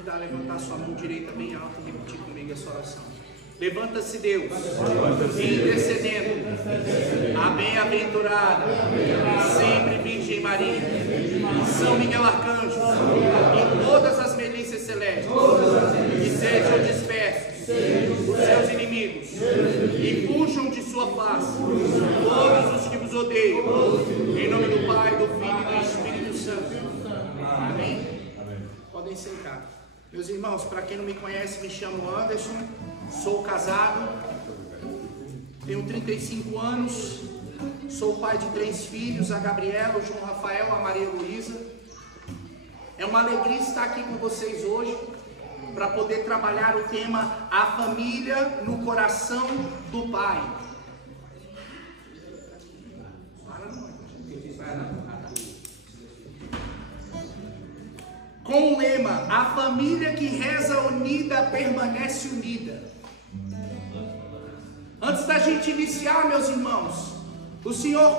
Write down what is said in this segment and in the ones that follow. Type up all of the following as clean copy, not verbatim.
convidar a levantar sua mão direita bem alta e repetir comigo essa oração. Levanta-se Deus, intercedendo a bem-aventurada, sempre Virgem Maria, São Miguel Arcanjo, e todas as milícias celestes, que sejam dispersos os seus inimigos, e fujam de sua face todos os que vos odeiam, em nome do Pai, do Filho e do Espírito Santo. Amém? Podem sentar. Meus irmãos, para quem não me conhece, me chamo Anderson, sou casado, tenho 35 anos, sou pai de 3 filhos, a Gabriela, o João Rafael, a Maria Luísa. É uma alegria estar aqui com vocês hoje, para poder trabalhar o tema A Família no Coração do Pai. Com o lema, a família que reza unida permanece unida. Antes da gente iniciar, meus irmãos, o Senhor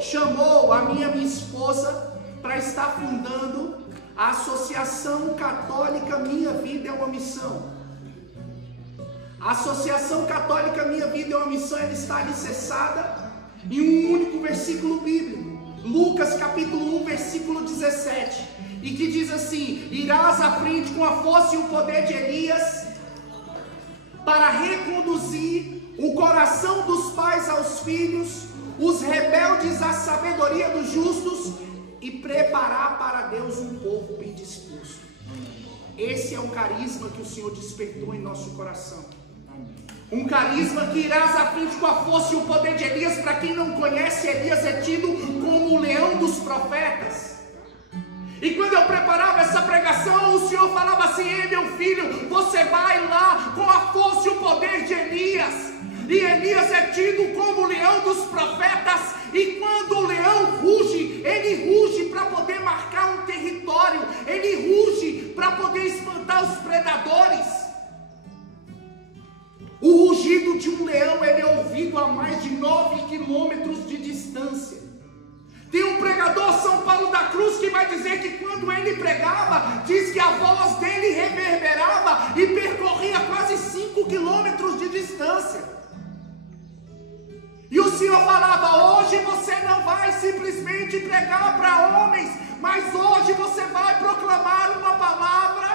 chamou a minha esposa para estar fundando a Associação Católica Minha Vida é uma Missão. A Associação Católica Minha Vida é uma Missão, ela está alicerçada em um único versículo bíblico, Lucas capítulo 1, versículo 17. E que diz assim: irás à frente com a força e o poder de Elias, para reconduzir o coração dos pais aos filhos, os rebeldes à sabedoria dos justos, e preparar para Deus um povo bem disposto. Esse é o carisma que o Senhor despertou em nosso coração. Um carisma que irás à frente com a força e o poder de Elias. Para quem não conhece, Elias é tido como o leão dos profetas. E quando eu preparava essa pregação, o Senhor falava assim: ei meu filho, você vai lá com a força e o poder de Elias. E Elias é tido como o leão dos profetas. E quando o leão ruge, ele ruge para poder marcar um território. Ele ruge para poder espantar os predadores. O rugido de um leão, ele é ouvido a mais de 9 quilômetros de distância. Tem um pregador, São Paulo da Cruz, que vai dizer que quando ele pregava, diz que a voz dele reverberava e percorria quase 5 quilômetros de distância. E o Senhor falava: hoje você não vai simplesmente pregar para homens, mas hoje você vai proclamar uma palavra,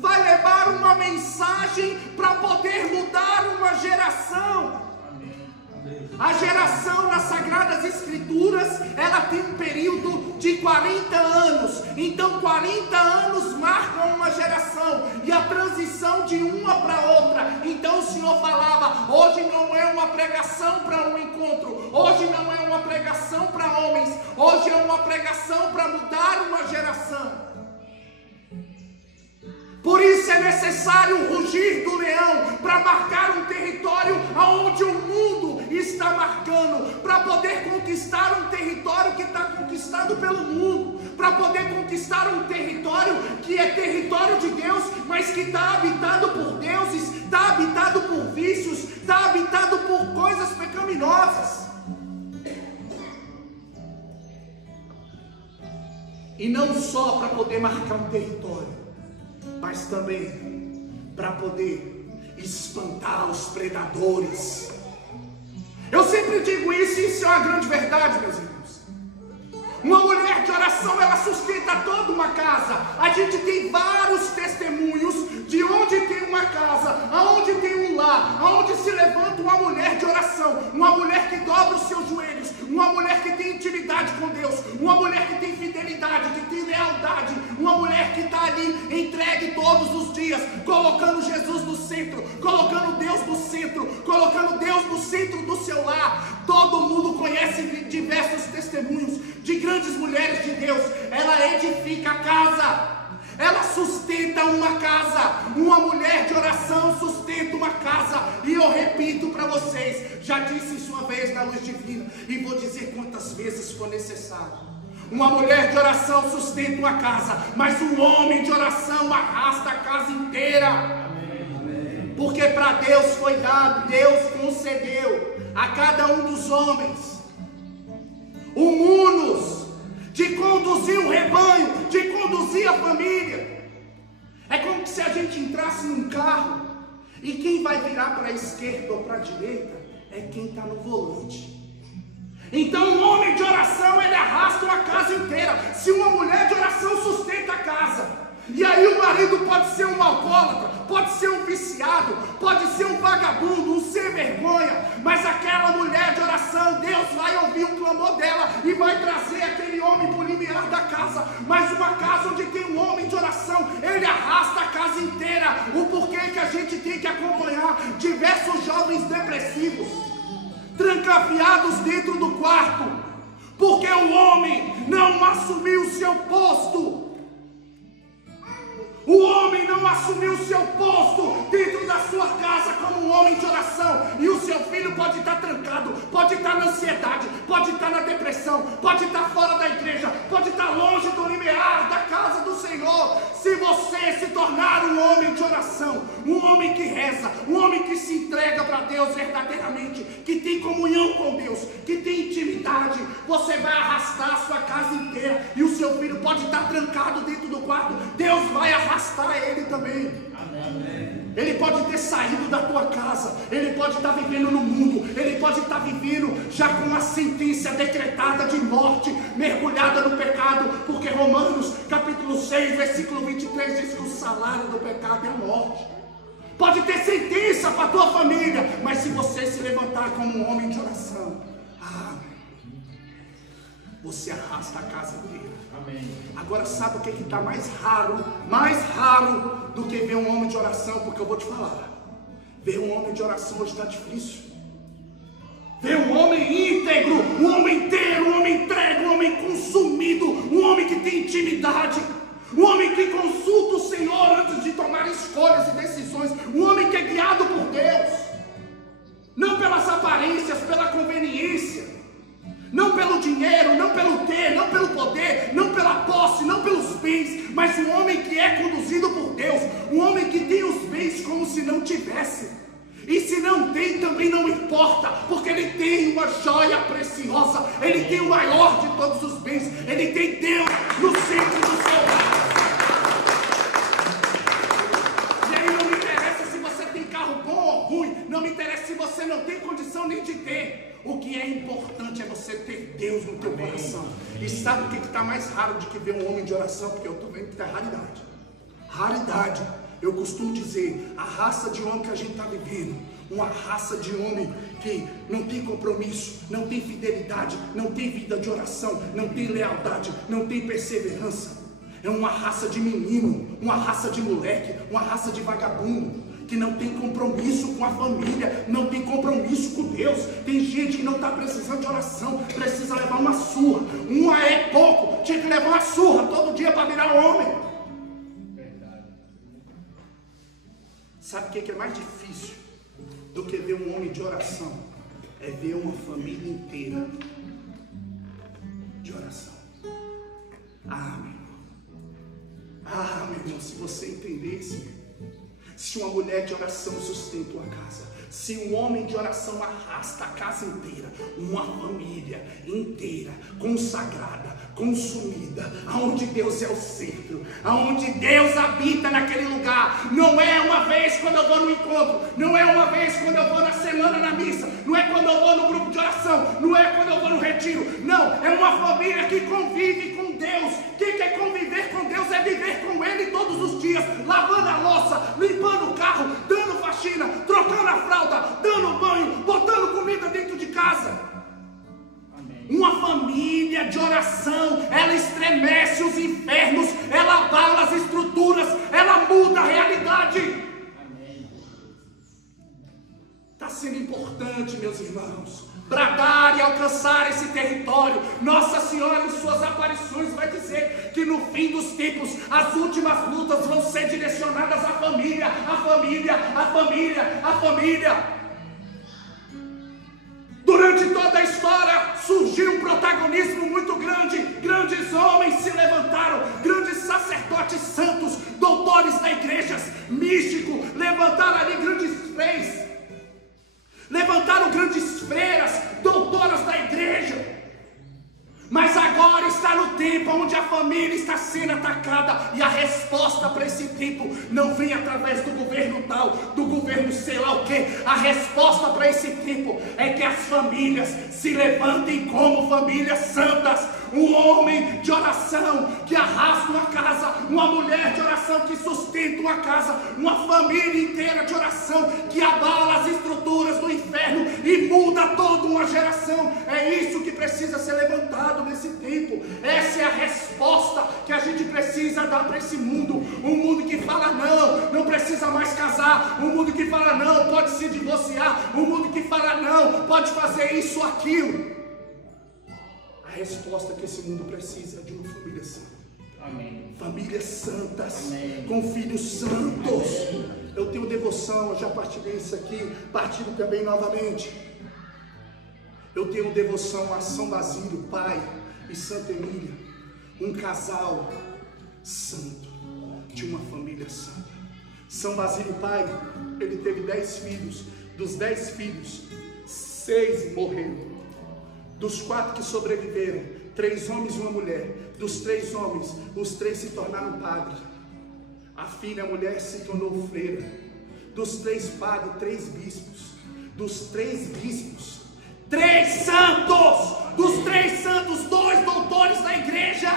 vai levar uma mensagem para poder mudar uma geração. A geração nas Sagradas Escrituras, ela tem um período de 40 anos. Então 40 anos marcam uma geração e a transição de uma para outra. Então o Senhor falava: hoje não é uma pregação para um encontro, hoje não é uma pregação para homens, hoje é uma pregação para mudar uma geração. Por isso é necessário o rugir do leão para marcar um território aonde o mundo está marcando, para poder conquistar um território que está conquistado pelo mundo, para poder conquistar um território que é território de Deus, mas que está habitado por deuses, está habitado por vícios, está habitado por coisas pecaminosas. E não só para poder marcar um território, mas também para poder espantar os predadores. Eu sempre digo isso, e isso é uma grande verdade, meus irmãos. Uma mulher de oração, ela sustenta toda uma casa. A gente tem vários testemunhos de onde tem uma casa, aonde tem um lar, aonde se levanta uma mulher de oração, uma mulher que dobra os seus joelhos, uma mulher que tem intimidade com Deus, uma mulher que tem fidelidade, que tem lealdade, uma mulher que está ali entregue todos os dias, colocando Jesus no centro, colocando Deus no centro, colocando Deus no centro do seu lar. Todo mundo conhece diversos testemunhos de grandes mulheres de Deus. Ela edifica a casa, ela sustenta uma casa. Uma mulher de oração sustenta uma casa. E eu repito para vocês, já disse isso uma vez na Luz Divina, e vou dizer quantas vezes for necessário: uma mulher de oração sustenta uma casa, mas um homem de oração arrasta a casa inteira. Porque para Deus foi dado, Deus concedeu a cada um dos homens o munus de conduzir o rebanho, de conduzir a família. a gente entrasse num carro e quem vai virar para a esquerda ou para a direita é quem está no volante. Então um homem de oração, ele arrasta uma casa inteira. Se uma mulher de oração sustenta a casa, e aí o marido pode ser um alcoólatra, pode ser um viciado, pode ser um vagabundo, um sem vergonha, mas aquela mulher de oração, Deus vai ouvir o clamor dela e vai trazer aquele homem para o limiar da casa. Mas uma casa onde tem um homem de oração, ele arrasta a casa inteira. O porquê que a gente tem que acompanhar diversos jovens depressivos, trancafiados dentro do quarto, porque o homem não assumiu o seu posto. O homem não assumiu o seu posto dentro da sua casa como um homem de oração. E o seu filho pode estar trancado, pode estar na ansiedade, pode estar na depressão, pode estar fora da igreja, pode estar longe do limiar da casa do Senhor. Se você se tornar um homem de oração, um homem que reza, um homem que se entrega para Deus verdadeiramente, que tem comunhão com Deus, que tem intimidade, você vai arrastar a sua casa inteira. E o seu filho pode estar trancado dentro do quarto, Deus vai arrastar ele também. Amém. Ele pode ter saído da tua casa, ele pode estar vivendo no mundo, ele pode estar vivendo já com uma sentença decretada de morte, mergulhada no pecado, porque Romanos capítulo 6, versículo 23 diz que o salário do pecado é a morte. Pode ter sentença para a tua família, mas se você se levantar como um homem de oração, você arrasta a casa inteira. Amém. Agora sabe o que está mais raro do que ver um homem de oração? Porque eu vou te falar, ver um homem de oração hoje está difícil. Ver um homem íntegro, um homem inteiro, um homem entregue, um homem consumido, um homem que tem intimidade, um homem que consulta o Senhor antes de tomar escolhas e decisões, um homem que é guiado por Deus, não pelas aparências, pela conveniência, não pelo dinheiro, não pelo ter, não pelo poder, não pela posse, não pelos bens, mas um homem que é conduzido por Deus, um homem que tem os bens como se não tivesse, e se não tem também não importa, porque ele tem uma joia preciosa, ele tem o maior de todos os bens, ele tem Deus no centro do seu lar. E aí não me interessa se você tem carro bom ou ruim, não me interessa se você não tem condição nem de ter. O que é importante é você ter Deus no teu coração. E sabe o que está mais raro do que ver um homem de oração? Porque eu estou vendo que é raridade. Raridade. Eu costumo dizer, a raça de homem que a gente está vivendo, uma raça de homem que não tem compromisso, não tem fidelidade, não tem vida de oração, não tem lealdade, não tem perseverança. É uma raça de menino, uma raça de moleque, uma raça de vagabundo, que não tem compromisso com a família, não tem compromisso com Deus. Tem gente que não está precisando de oração, precisa levar uma surra. Uma é pouco, tinha que levar uma surra todo dia para virar homem. Sabe o que é mais difícil do que ver um homem de oração? É ver uma família inteira de oração. Meu irmão, se você entendesse, se uma mulher de oração sustenta uma casa, se um homem de oração arrasta a casa inteira, uma família inteira, consagrada, consumida, aonde Deus é o centro, aonde Deus habita naquele lugar. Não é uma vez quando eu vou no encontro, não é uma vez quando eu vou na semana na missa, não é quando eu vou no grupo de oração, não é quando eu vou no retiro, não, é uma família que convive com Deus. Quem quer conviver com Deus é viver com Ele todos os dias, lavando a louça, limpando o carro, dando faxina, trocando a fralda, dando banho, botando comida dentro de casa. Amém. Uma família de oração, ela estremece os infernos, ela abala as estruturas, ela muda a realidade. Está sendo importante, meus irmãos, bradar e alcançar esse território. Nossa Senhora, em suas aparições, vai dizer que no fim dos tempos, as últimas lutas vão ser direcionadas à família, à família, à família, à família. Durante toda a história surgiu um protagonismo muito grande, grandes homens se levantaram, grandes sacerdotes santos, doutores da igreja, místicos, levantaram ali grandes reis, levantaram grandes freiras, doutoras da igreja. Mas agora está no tempo onde a família está sendo atacada, e a resposta para esse tempo não vem através do governo tal, do governo sei lá o que. A resposta para esse tempo é que as famílias se levantem como famílias santas. Um homem de oração que arrasta uma casa, uma mulher de oração que sustenta uma casa, uma família inteira de oração que abala as estruturas do inferno e muda toda uma geração. É isso que precisa ser levantado nesse tempo. Essa é a resposta que a gente precisa dar para esse mundo. Um mundo que fala não precisa mais casar. Um mundo que fala não, pode se divorciar. Um mundo que fala não, pode fazer isso ou aquilo. A resposta que esse mundo precisa é de uma família santa. Amém. Famílias santas. Amém. Com filhos santos. Amém. Eu tenho devoção, eu já partilhei isso aqui, partilho também novamente. Eu tenho devoção a São Basílio, pai, e Santa Emília, um casal santo, de uma família santa. São Basílio, pai, ele teve 10 filhos. Dos 10 filhos, 6 morreram. Dos 4 que sobreviveram, 3 homens e uma mulher. Dos 3 homens, os 3 se tornaram padres. A filha, a mulher, se tornou freira. Dos 3 padres, 3 bispos. Dos 3 bispos, 3 santos. Dos 3 santos, 2 doutores da igreja.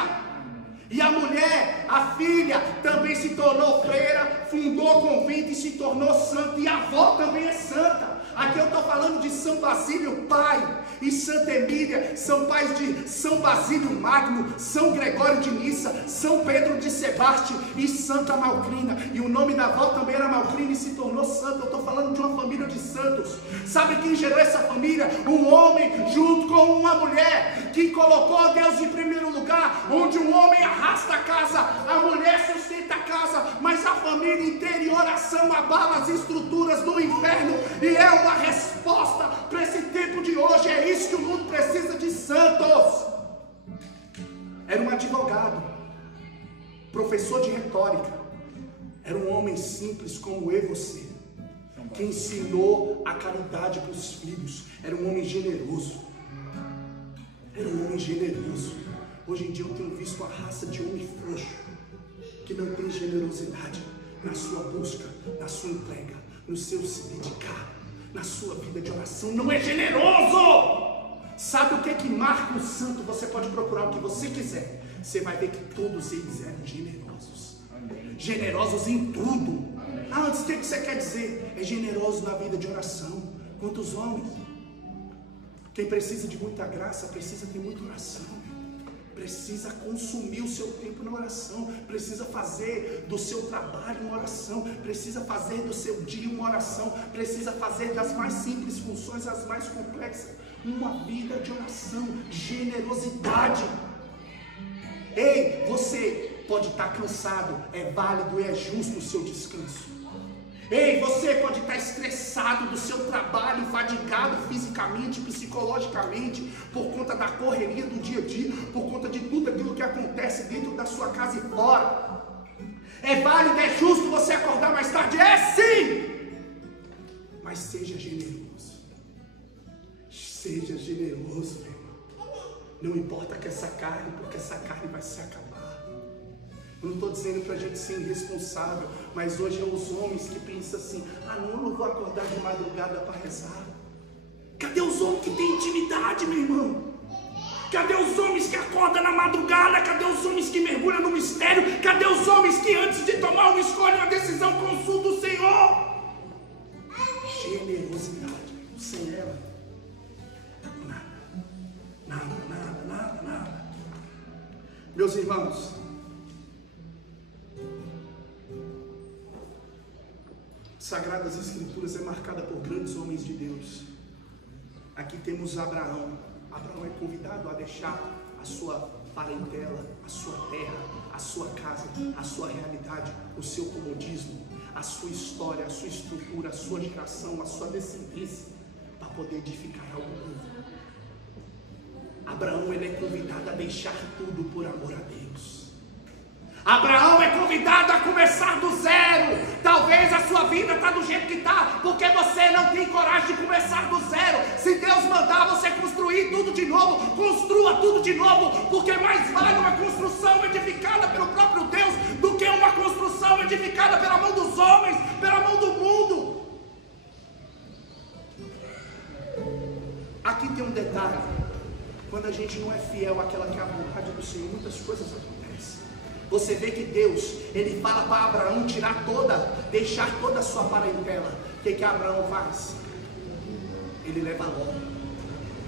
E a mulher, a filha, também se tornou freira, fundou convento e se tornou santa. E a avó também é santa. Aqui eu estou falando de São Basílio, pai, e Santa Emília, são pais de São Basílio Magno, São Gregório de Nissa, São Pedro de Sebaste e Santa Malcrina. E o nome da avó também era Malcrina e se tornou santa. Eu estou falando de uma família de santos. Sabe quem gerou essa família? Um homem junto com uma mulher que colocou Deus em primeiro lugar, onde um homem arrasta a casa, a mulher sustenta a casa, mas a família inteira em oração abala as estruturas do inferno, e é uma resposta para esse tempo de hoje. É isso que o mundo precisa, de santos. Era um advogado, professor de retórica, era um homem simples como eu e você, que ensinou a caridade para os filhos. Era um homem generoso. Era um homem generoso. Hoje em dia eu tenho visto uma raça de homem frouxo, que não tem generosidade na sua busca, na sua entrega, no seu se dedicar, na sua vida de oração. Não é generoso. Sabe o que é que marca um santo? Você pode procurar o que você quiser, você vai ver que todos eles eram generosos. Amém. Generosos em tudo. Amém. Antes, o que você quer dizer? É generoso na vida de oração. Quantos homens? Quem precisa de muita graça precisa ter muita oração, precisa consumir o seu tempo na oração, precisa fazer do seu trabalho uma oração, precisa fazer do seu dia uma oração, precisa fazer das mais simples funções às mais complexas uma vida de oração, generosidade. Ei, você pode estar cansado, é válido e é justo o seu descanso. Ei, você pode estar estressado do seu trabalho, fadigado fisicamente, psicologicamente, por conta da correria do dia a dia, por conta de tudo aquilo que acontece dentro da sua casa e fora. É válido, é justo você acordar mais tarde? É sim! Mas seja generoso. Seja generoso, meu irmão. Não importa que essa carne, porque essa carne vai se acabar. Eu não estou dizendo para a gente ser irresponsável, mas hoje é os homens que pensam assim: ah não, eu não vou acordar de madrugada para rezar. Cadê os homens que têm intimidade, meu irmão? Cadê os homens que acordam na madrugada? Cadê os homens que mergulham no mistério? Cadê os homens que antes de tomar uma escolha, uma decisão, consultam o Senhor? Generosidade, sem ela, nada. Meus irmãos, Sagradas Escrituras é marcada por grandes homens de Deus. Aqui temos Abraão. Abraão é convidado a deixar a sua parentela, a sua terra, a sua casa, a sua realidade, o seu comodismo, a sua história, a sua estrutura, a sua geração, a sua descendência, para poder edificar algo novo. Abraão, ele é convidado a deixar tudo por amor a Deus. Abraão é convidado convidado a começar do zero. Talvez a sua vida está do jeito que está, porque você não tem coragem de começar do zero. Se Deus mandar você construir tudo de novo, construa tudo de novo, porque mais vale uma construção edificada pelo próprio Deus do que uma construção edificada pela mão dos homens, pela mão do mundo. Aqui tem um detalhe: quando a gente não é fiel àquela que é a vontade do Senhor, muitas coisas acontecem. Você vê que Deus, ele fala para Abraão deixar toda a sua parentela. O que Abraão faz? Ele leva Ló.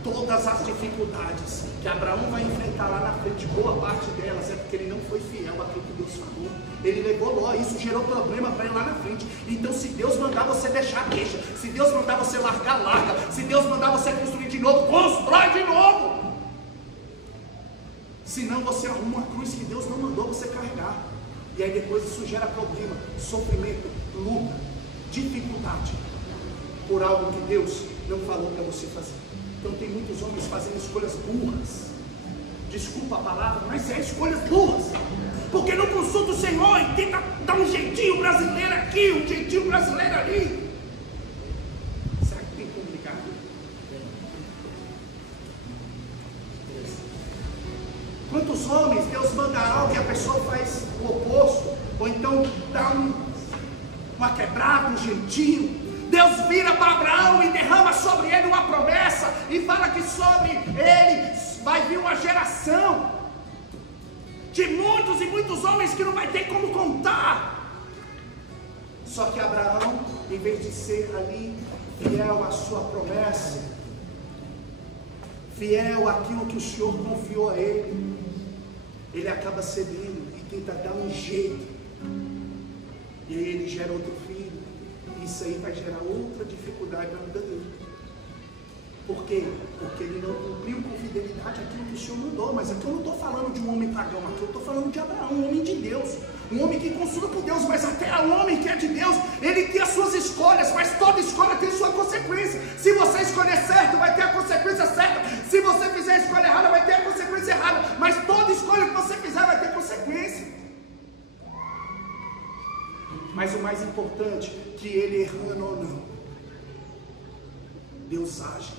Todas as dificuldades que Abraão vai enfrentar lá na frente, boa parte delas é porque ele não foi fiel àquilo que Deus falou. Ele levou Ló, isso gerou problema para ele lá na frente. Então, se Deus mandar você deixar, deixa. Se Deus mandar você largar, larga. Se Deus mandar você construir de novo, constrói de novo. Senão você arruma uma cruz que Deus não mandou você carregar. E aí depois isso gera problema, sofrimento, luta, dificuldade, por algo que Deus não falou para você fazer. Então tem muitos homens fazendo escolhas burras. Desculpa a palavra, mas é escolhas burras. Porque não consulta o Senhor e tenta dar um jeitinho brasileiro aqui, um jeitinho brasileiro ali. Será que tem como ligar? Quantos homens Deus manda algo e a pessoa faz o oposto? Ou então dá uma quebrada, um jeitinho. Deus vira para Abraão e derrama sobre ele uma promessa e fala que sobre ele vai vir uma geração de muitos e muitos homens que não vai ter como contar. Só que Abraão, em vez de ser ali fiel à sua promessa, fiel àquilo que o Senhor confiou a ele, ele acaba cedendo e tenta dar um jeito, e aí ele gera outro filho. Isso aí vai gerar outra dificuldade na vida dele. Por quê? Porque ele não cumpriu com fidelidade aquilo que o Senhor mandou. Mas aqui eu não estou falando de um homem pagão, aqui eu estou falando de Abraão, um homem de Deus, um homem que consulta por Deus. Mas até o homem que é de Deus, ele tem as suas escolhas, mas toda escolha tem sua consequência. Se você escolher certo, vai ter a consequência certa. Se você fizer a escolha errada, vai ter a consequência errada. Mas toda escolha que você fizer vai ter consequência. Mas o mais importante, que ele errando ou não, Deus age.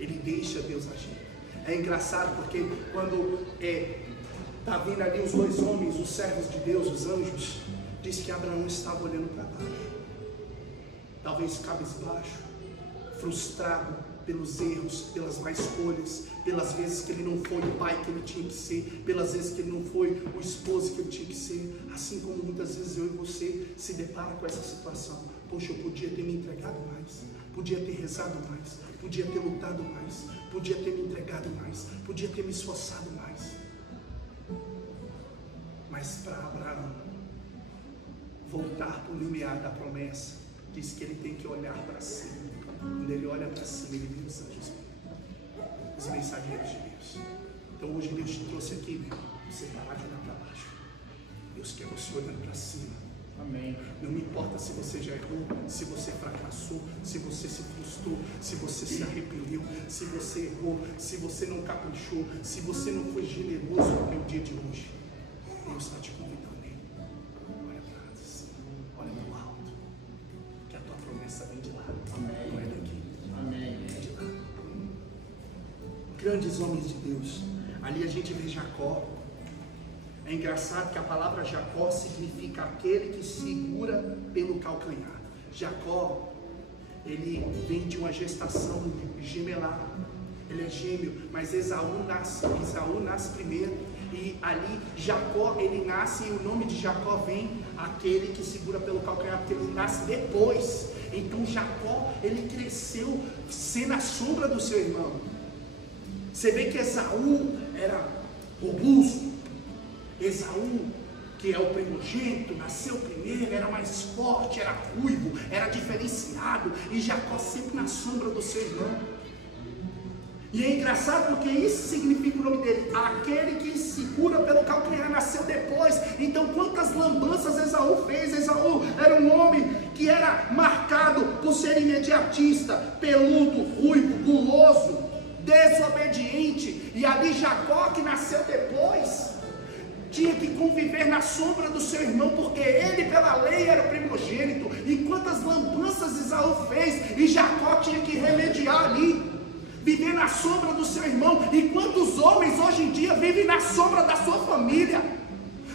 Ele deixa Deus agir. É engraçado porque quando está vindo ali os dois homens, os servos de Deus, os anjos, diz que Abraão estava olhando para baixo, talvez cabisbaixo, frustrado pelos erros, pelas más escolhas, pelas vezes que ele não foi o pai que ele tinha que ser, pelas vezes que ele não foi o esposo que ele tinha que ser, assim como muitas vezes eu e você se depara com essa situação. Poxa, eu podia ter me entregado mais, podia ter rezado mais, podia ter lutado mais, podia ter me entregado mais, podia ter me esforçado mais. Mas para Abraão voltar para o limiar da promessa, diz que ele tem que olhar para cima. Quando ele olha para cima, ele vê os anjos, os mensageiros de Deus. Então hoje Deus te trouxe aqui, meu, você parar de olhar para baixo. Deus quer você olhando para cima. Amém. Não me importa se você já errou, se você fracassou, se você se frustrou, se você se arrependeu, se você errou, se você não caprichou, se você não foi generoso no dia de hoje. Deus está te convidando. Olha para cima, olha para o alto, que a tua promessa vem de lá. Amém. Não é daqui. Amém. Vem de lá. Grandes homens de Deus. Ali a gente vê Jacó. É engraçado que a palavra Jacó significa aquele que segura pelo calcanhar. Jacó, ele vem de uma gestação gemelar. Ele é gêmeo, mas Esaú nasce primeiro. E ali Jacó, ele nasce, e o nome de Jacó vem aquele que segura pelo calcanhar, porque ele nasce depois. Então Jacó, ele cresceu sendo a sombra do seu irmão. Você vê que Esaú era robusto. Esaú, que é o primogênito, nasceu primeiro, era mais forte, era ruivo, era diferenciado, e Jacó sempre na sombra do seu irmão. E é engraçado porque isso significa o nome dele, aquele que segura pelo calcanhar, nasceu depois. Então quantas lambanças Esaú fez? Esaú era um homem que era marcado por ser imediatista, peludo, ruivo, guloso, desobediente. E ali Jacó, que nasceu depois, tinha que conviver na sombra do seu irmão, porque ele pela lei era o primogênito, e quantas lambanças Esaú fez, e Jacó tinha que remediar ali, viver na sombra do seu irmão. E quantos homens hoje em dia vivem na sombra da sua família,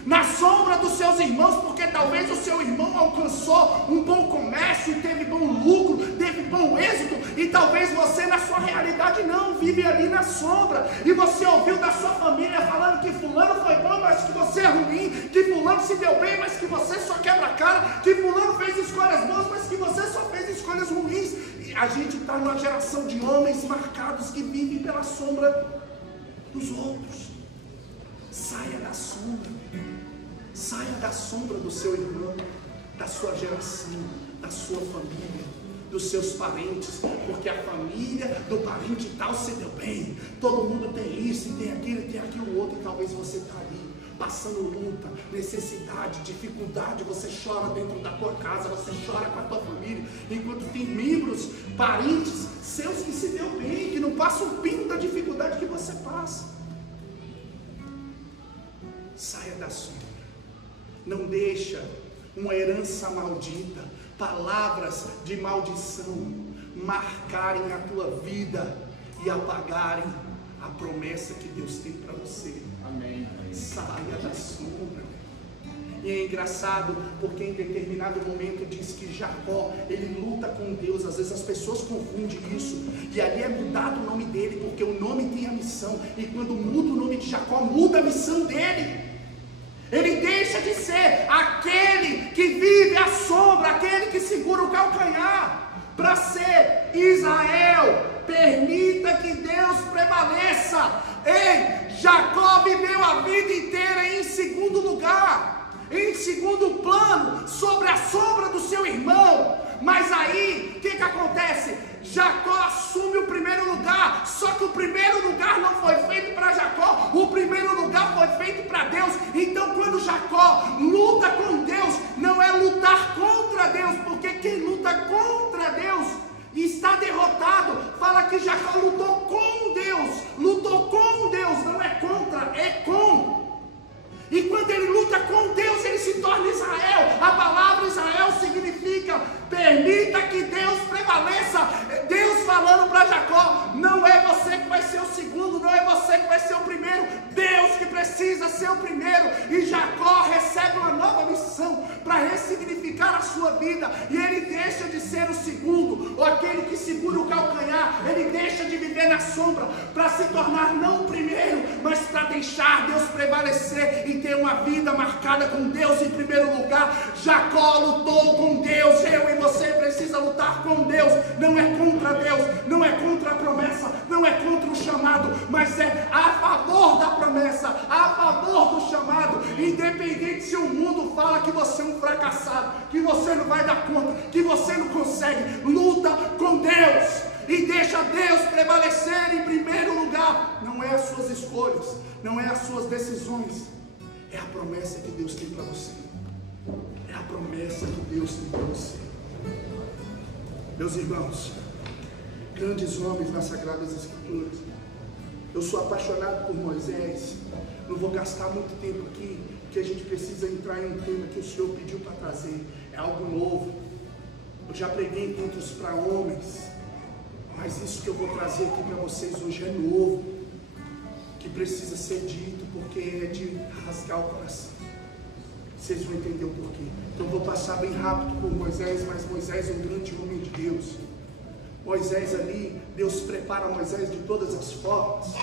na sombra dos seus irmãos, porque talvez o seu irmão alcançou um bom comércio, teve bom lucro, teve bom êxito, e talvez você na sua realidade não, vive ali na sombra, e você ouviu da sua família falando que fulano foi bom, mas que você é ruim, que fulano se deu bem, mas que você só quebra a cara, que fulano fez escolhas boas, mas que você só fez escolhas ruins. E a gente está numa geração de homens marcados que vivem pela sombra dos outros. Saia da sombra. Saia da sombra do seu irmão, da sua geração, da sua família, dos seus parentes, porque a família do parente tal se deu bem, todo mundo tem isso, e tem aquilo outro, e talvez você está ali, passando luta, necessidade, dificuldade, você chora dentro da tua casa, você chora com a tua família, enquanto tem membros, parentes seus que se deu bem, que não passam um pingo da dificuldade que você passa. Saia da sombra. Não deixa uma herança maldita, palavras de maldição marcarem a tua vida e apagarem a promessa que Deus tem para você. Amém. Saia da sombra. E é engraçado porque em determinado momento diz que Jacó, ele luta com Deus. Às vezes as pessoas confundem isso, e ali é mudado o nome dele, porque o nome tem a missão, e quando muda o nome de Jacó, muda a missão dele. Ele deixa de ser aquele que vive à sombra, aquele que segura o calcanhar, para ser Israel. Permita que Deus prevaleça. Ei, Jacó viveu a vida inteira em segundo lugar, em segundo plano, sobre a sombra do seu irmão. Mas aí, o que acontece? Jacó assume o primeiro lugar, só que o primeiro lugar não foi feito para Jacó, o primeiro lugar foi feito para Deus. Então quando Jacó luta com Deus, não é lutar contra Deus, porque quem luta contra Deus está derrotado. Fala que Jacó lutou com Deus, não é contra, é com. E quando ele luta com Deus, ele se torna Israel. A palavra Israel significa: permita que Deus prevaleça. Deus falando para Jacó: não é você que vai ser o segundo, não é você que vai ser o primeiro, Deus que precisa ser o primeiro. E Jacó recebe uma nova missão para ressignificar a sua vida, e ele deixa de ser o segundo, ou aquele que segura o calcanhar. Ele deixa de viver na sombra para se tornar não o primeiro, mas para deixar Deus prevalecer e ter uma vida marcada com Deus em primeiro lugar. Jacó lutou com Deus, eu e você precisa lutar com Deus. Não é contra Deus, não é contra a promessa, não é contra o chamado, mas é a favor da promessa, a favor do chamado. Independente se o mundo fala que você é um fracassado, que você não vai dar conta, que você não consegue, luta com Deus e deixa Deus prevalecer em primeiro lugar. Não é as suas escolhas, não é as suas decisões, é a promessa que Deus tem para você. É a promessa que Deus tem para você. Meus irmãos, grandes homens nas Sagradas Escrituras. Eu sou apaixonado por Moisés. Não vou gastar muito tempo aqui, porque a gente precisa entrar em um tema que o Senhor pediu para trazer. É algo novo. Eu já preguei encontros para homens, mas isso que eu vou trazer aqui para vocês hoje é novo, que precisa ser dito, porque é de rasgar o coração. Vocês vão entender o porquê. Então eu vou passar bem rápido por Moisés, mas Moisés é um grande homem de Deus. Moisés ali, Deus prepara Moisés de todas as formas.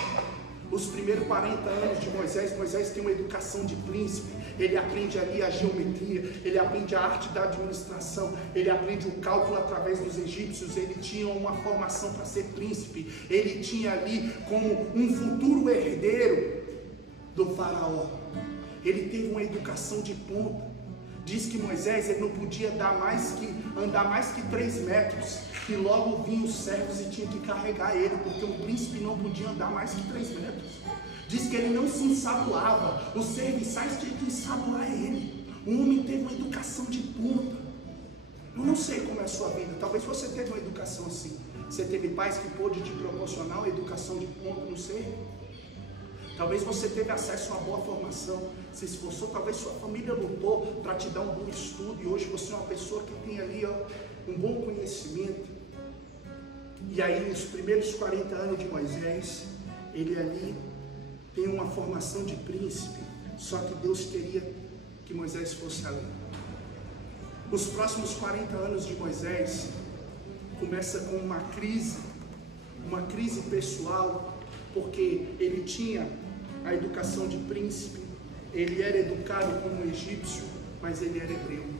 Os primeiros 40 anos de Moisés, Moisés tem uma educação de príncipe. Ele aprende ali a geometria, ele aprende a arte da administração, ele aprende o cálculo através dos egípcios. Ele tinha uma formação para ser príncipe, ele tinha ali como um futuro herdeiro do faraó. Ele teve uma educação de ponta. Diz que Moisés ele não podia andar mais que 3 metros, que logo vinham os servos e tinham que carregar ele, porque o príncipe não podia andar mais que 3 metros. Diz que ele não se ensaboava, os serviçais tinham que ensaboar ele. O homem teve uma educação de ponta. Eu não sei como é a sua vida, talvez você teve uma educação assim. Você teve pais que pôde te proporcionar uma educação de ponta, não sei. Talvez você teve acesso a uma boa formação. se esforçou, talvez sua família lutou para te dar um bom estudo, e hoje você é uma pessoa que tem ali um bom conhecimento. E aí, os primeiros 40 anos de Moisés, ele ali tem uma formação de príncipe, só que Deus queria que Moisés fosse além. Os próximos 40 anos de Moisés começa com uma crise pessoal, porque ele tinha a educação de príncipe, ele era educado como egípcio, mas ele era hebreu.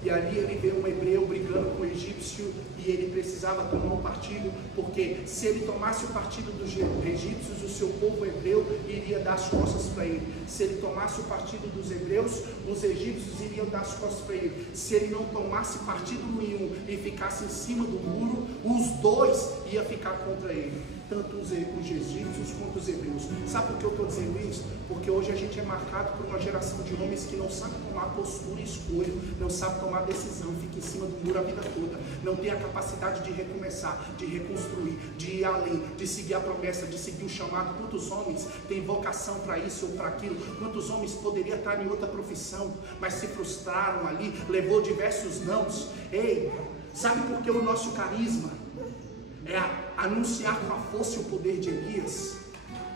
E ali ele vê um hebreu brigando com o egípcio, e ele precisava tomar um partido, porque se ele tomasse o partido dos egípcios, o seu povo hebreu iria dar as costas para ele. Se ele tomasse o partido dos hebreus, os egípcios iriam dar as costas para ele. Se ele não tomasse partido nenhum e ficasse em cima do muro, os dois iam ficar contra ele, tanto os egípcios quanto os hebreus. Sabe por que eu estou dizendo isso? Porque hoje a gente é marcado por uma geração de homens que não sabe tomar postura e escolha, não sabe tomar decisão, fica em cima do muro a vida toda, não tem a capacidade de recomeçar, de reconstruir, de ir além, de seguir a promessa, de seguir o chamado. Quantos homens têm vocação para isso ou para aquilo? Quantos homens poderiam estar em outra profissão, mas se frustraram ali, levou diversos nãos? Ei, sabe por que o nosso carisma é anunciar com a força e o poder de Elias?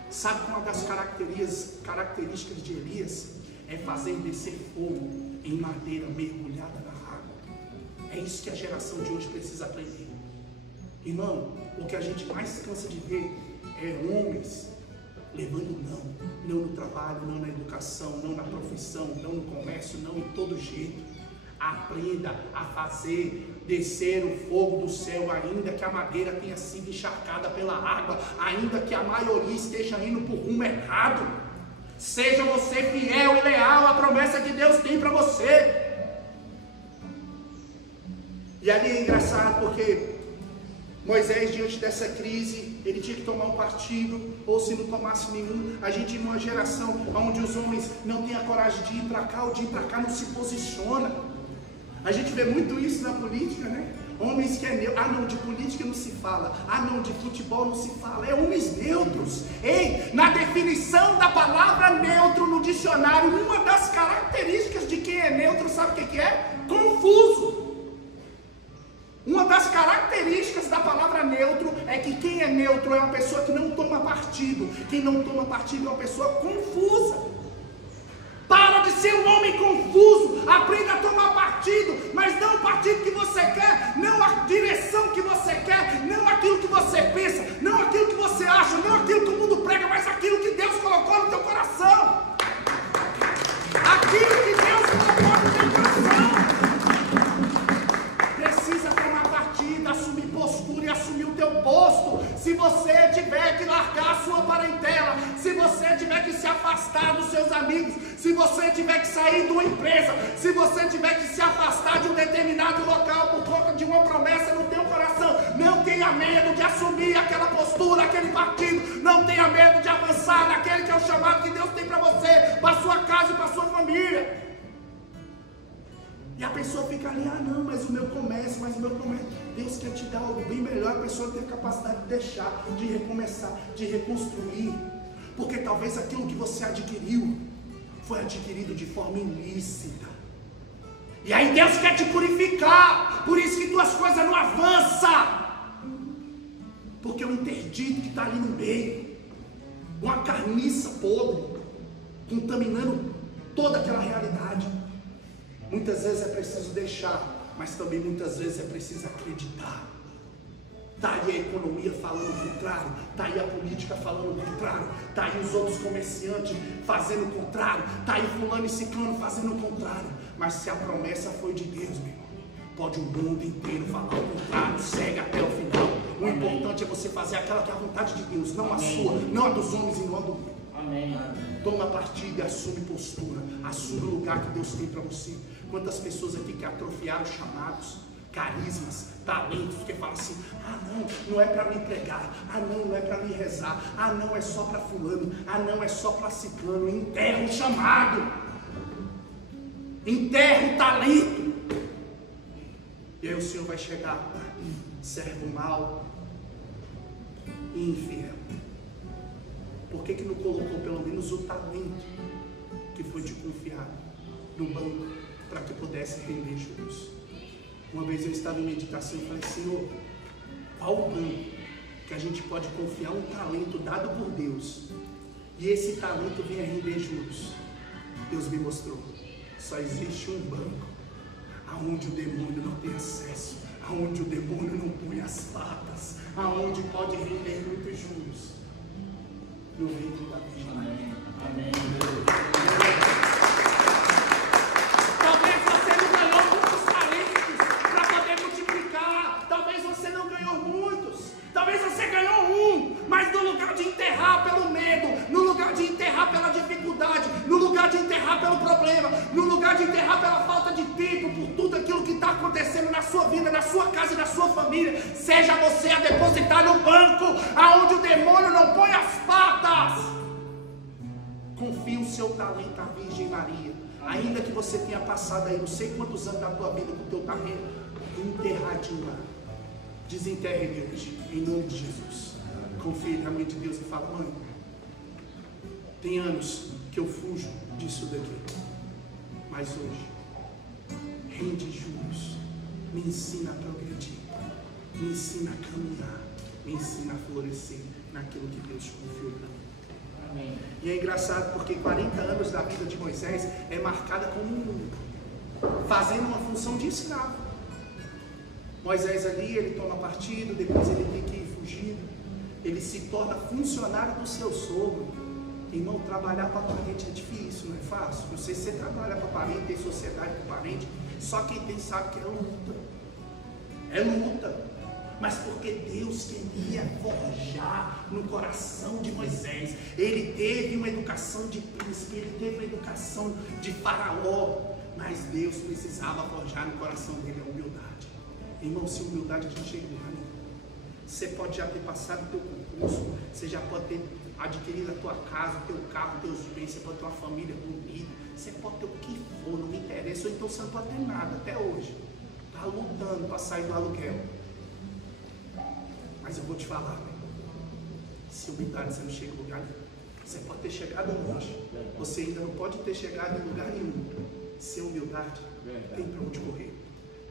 Sabe qual é uma das características de Elias? É fazer descer fogo em madeira mergulhada na água. É isso que a geração de hoje precisa aprender. Irmão, o que a gente mais cansa de ver é homens levando não no trabalho, não na educação, não na profissão, não no comércio, não em todo jeito. Aprenda a fazer descer o fogo do céu, ainda que a madeira tenha sido encharcada pela água, ainda que a maioria esteja indo por rumo errado. Seja você fiel e leal à promessa que Deus tem para você. E ali é engraçado porque Moisés, diante dessa crise, ele tinha que tomar um partido, ou se não tomasse nenhum, a gente numa geração onde os homens não têm a coragem de ir para cá ou de ir para cá, não se posiciona. A gente vê muito isso na política, né? Homens que é neutro. Ah, não, de política não se fala. Ah, não, de futebol não se fala. É homens neutros. Ei, na definição da palavra neutro no dicionário, uma das características de quem é neutro, sabe o que é? Confuso. Uma das características da palavra neutro é que quem é neutro é uma pessoa que não toma partido. Quem não toma partido é uma pessoa confusa. Para de ser um homem confuso, aprenda a tomar partido, mas não o partido que você quer, não a direção que você quer, não aquilo que você pensa, não aquilo que você acha, não aquilo que o mundo prega, mas aquilo que Deus colocou no teu coração. Aquilo que Deus colocou no teu coração. Precisa tomar partido, assumir postura e assumir o teu posto. Se você tiver que largar a sua parentela, se você tiver que se afastar dos seus amigos, se você tiver que sair de uma empresa, se você tiver que se afastar de um determinado local por conta de uma promessa no teu coração, não tenha medo de assumir aquela postura, aquele partido, não tenha medo de avançar naquele que é o chamado que Deus tem para você, para a sua casa e para a sua família. E a pessoa fica ali, ah não, mas o meu comércio, Deus quer te dar algo bem melhor. A pessoa tem a capacidade de deixar, de recomeçar, de reconstruir, porque talvez aquilo que você adquiriu foi adquirido de forma ilícita, e aí Deus quer te purificar. Por isso que tuas coisas não avançam, porque o interdito que está ali no meio, uma carniça podre, contaminando toda aquela realidade. Muitas vezes é preciso deixar, mas também muitas vezes é preciso acreditar. Está aí a economia falando o contrário, está aí a política falando o contrário, está aí os outros comerciantes fazendo o contrário, está aí fulano e ciclano fazendo o contrário. Mas se a promessa foi de Deus, meu irmão, pode o mundo inteiro falar o contrário, segue até o final. O importante é você fazer aquela que é a vontade de Deus, não a sua, não a dos homens e não a do mundo. Amém. Toma partido e assume postura, assume o lugar que Deus tem para você. Quantas pessoas aqui que atrofiaram chamados, carismas, talentos, que falam assim, ah não é para me pregar, ah não é para me rezar, ah não é só para fulano, ah não é só para ciclano. Enterra o chamado, enterra o talento, e aí o Senhor vai chegar, servo mau e infiel. Por que não colocou pelo menos o talento que foi te confiado no banco para que pudesse render juros. Uma vez eu estava em meditação e falei, Senhor, qual o banco que a gente pode confiar um talento dado por Deus e esse talento venha render juros? Deus me mostrou, só existe um banco aonde o demônio não tem acesso, aonde o demônio não põe as patas, aonde pode render muitos juros, no ventre da Virgem Maria. Amém. Talvez você não ganhou muitos talentos para poder multiplicar, talvez você não ganhou muitos, talvez você ganhou um, mas no lugar de enterrar pelo medo, no lugar de enterrar pela dificuldade, no lugar de enterrar pelo problema, no lugar de enterrar pela falta de tempo, por tudo aquilo que está acontecendo na sua vida, na sua casa e na sua família, seja você a depositar no banco, aonde o demônio não põe as patas. Confie o seu talento à Virgem Maria, ainda que você tenha passado aí não sei quantos anos da tua vida com o teu talento enterradinho lá, desenterre ele hoje, em nome de Jesus. Confie na mente de Deus e fala, mãe, tem anos que eu fujo disso daqui, mas hoje, rende juros, me ensina a progredir, me ensina a caminhar, me ensina a florescer naquilo que Deus confiou para mim. Amém. E é engraçado porque 40 anos da vida de Moisés é marcada como fazendo uma função de escravo. Moisés ali, ele toma partido, depois ele tem que ir fugindo, ele se torna funcionário do seu sogro. Irmão, trabalhar para parente é difícil, não é fácil. Não sei se você trabalha para parente, tem sociedade com parente, só quem tem sabe que é luta. É luta. Mas porque Deus queria forjar no coração de Moisés. Ele teve uma educação de príncipe, ele teve uma educação de faraó, mas Deus precisava forjar no coração dele a humildade. Irmão, se humildade te chega, você pode já ter passado o teu concurso, você já pode ter adquirido a tua casa, o teu carro, teus bens, você pode ter uma família bonita, você pode ter o que for, não me interessa, ou então você não pode ter nada até hoje. Está lutando para sair do aluguel. Mas eu vou te falar, se humildade você não chega em lugar nenhum. Você pode ter chegado longe, você ainda não pode ter chegado em lugar nenhum. Sem humildade, tem para onde correr.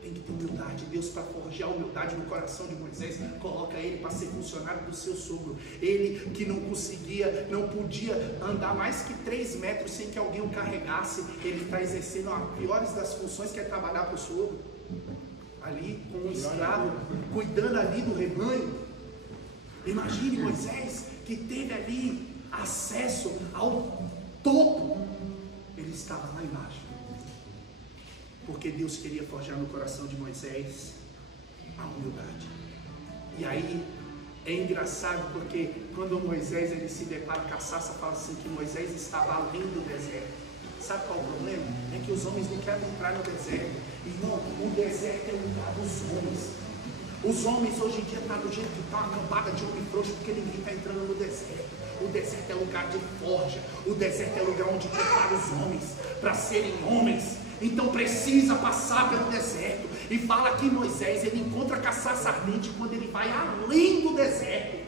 Tem que ter humildade. Deus, para forjar a humildade no coração de Moisés, coloca ele para ser funcionário do seu sogro. Ele que não conseguia, não podia andar mais que 3 metros sem que alguém o carregasse, ele está exercendo a piores das funções, que é trabalhar para o sogro. Ali, com um escravo, cuidando ali do rebanho. Imagine Moisés, que teve ali acesso ao topo. Ele estava lá embaixo. Porque Deus queria forjar no coração de Moisés a humildade. E aí, é engraçado porque quando Moisés ele se depara com a sarça, fala assim que Moisés estava além do deserto. Sabe qual é o problema? É que os homens não querem entrar no deserto. Irmão, o deserto é o lugar dos homens. Os homens hoje em dia estão do jeito que estão, acampada de homem frouxo, porque ninguém está entrando no deserto. O deserto é lugar de forja. O deserto é lugar onde prepara os homens para serem homens. Então precisa passar pelo deserto. E fala que Moisés ele encontra a sarça ardente quando ele vai além do deserto.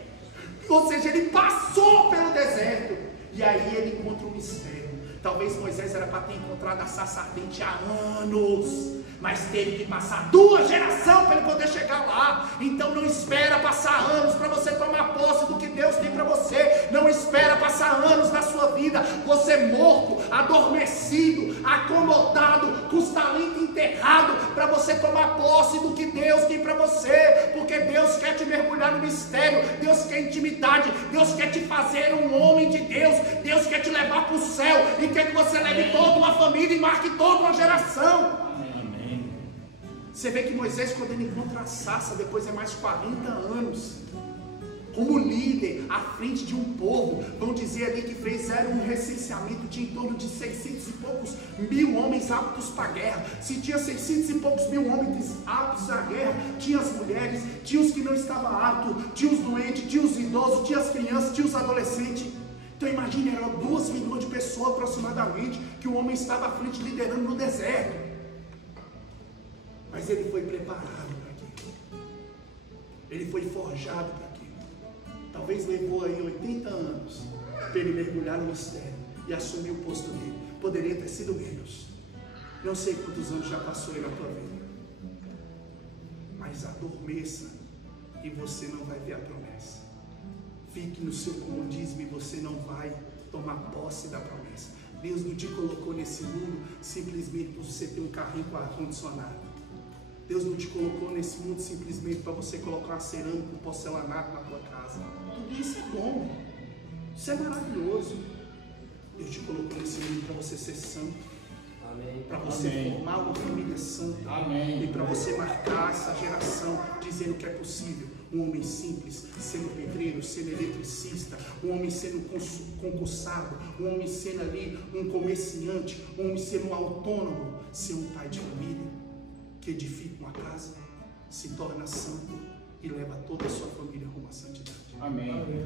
Ou seja, ele passou pelo deserto. E aí ele encontra o mistério. Talvez Moisés era para ter encontrado a sarça ardente há anos, mas teve que passar 2 gerações para ele poder chegar lá. Então não espera passar anos para você tomar posse do que Deus tem para você. Não espera passar anos na sua vida, você morto, adormecido, acomodado, com os talentos enterrados, para você tomar posse do que Deus tem para você. Porque Deus quer te mergulhar no mistério, Deus quer intimidade, Deus quer te fazer um homem de Deus, Deus quer te levar para o céu e quer que você leve toda uma família e marque toda uma geração. Amém. Você vê que Moisés, quando ele encontra a sarça, depois é mais 40 anos, como líder, à frente de um povo. Vão dizer ali que fizeram um recenseamento de em torno de 600 e poucos mil homens aptos para a guerra. Se tinha 600 e poucos mil homens aptos à guerra, tinha as mulheres, tinha os que não estavam aptos, tinha os doentes, tinha os idosos, tinha as crianças, tinha os adolescentes. Então imagine, eram 2 milhões de pessoas aproximadamente que o homem estava à frente liderando no deserto. Mas ele foi preparado para aquilo. Ele foi forjado para aquilo. Talvez levou aí 80 anos para ele mergulhar no mistério e assumir o posto dele. Poderia ter sido menos. Não sei quantos anos já passou aí na tua vida. Mas adormeça e você não vai ver a promessa. Fique no seu comodismo e você não vai tomar posse da promessa. Deus não te colocou nesse mundo simplesmente para você ter um carrinho com ar-condicionado. Deus não te colocou nesse mundo simplesmente para você colocar uma cerâmica, um porcelanato na tua casa. Tudo isso é bom. Isso é maravilhoso. Deus te colocou nesse mundo para você ser santo. Para você formar uma família santa. Amém. E para você marcar essa geração dizendo que é possível. Um homem simples sendo pedreiro, sendo eletricista, um homem sendo concursado, um homem sendo ali um comerciante, um homem sendo um autônomo, ser um pai de família que edifica uma casa, se torna santo e leva toda a sua família rumo à santidade. Amém. Amém.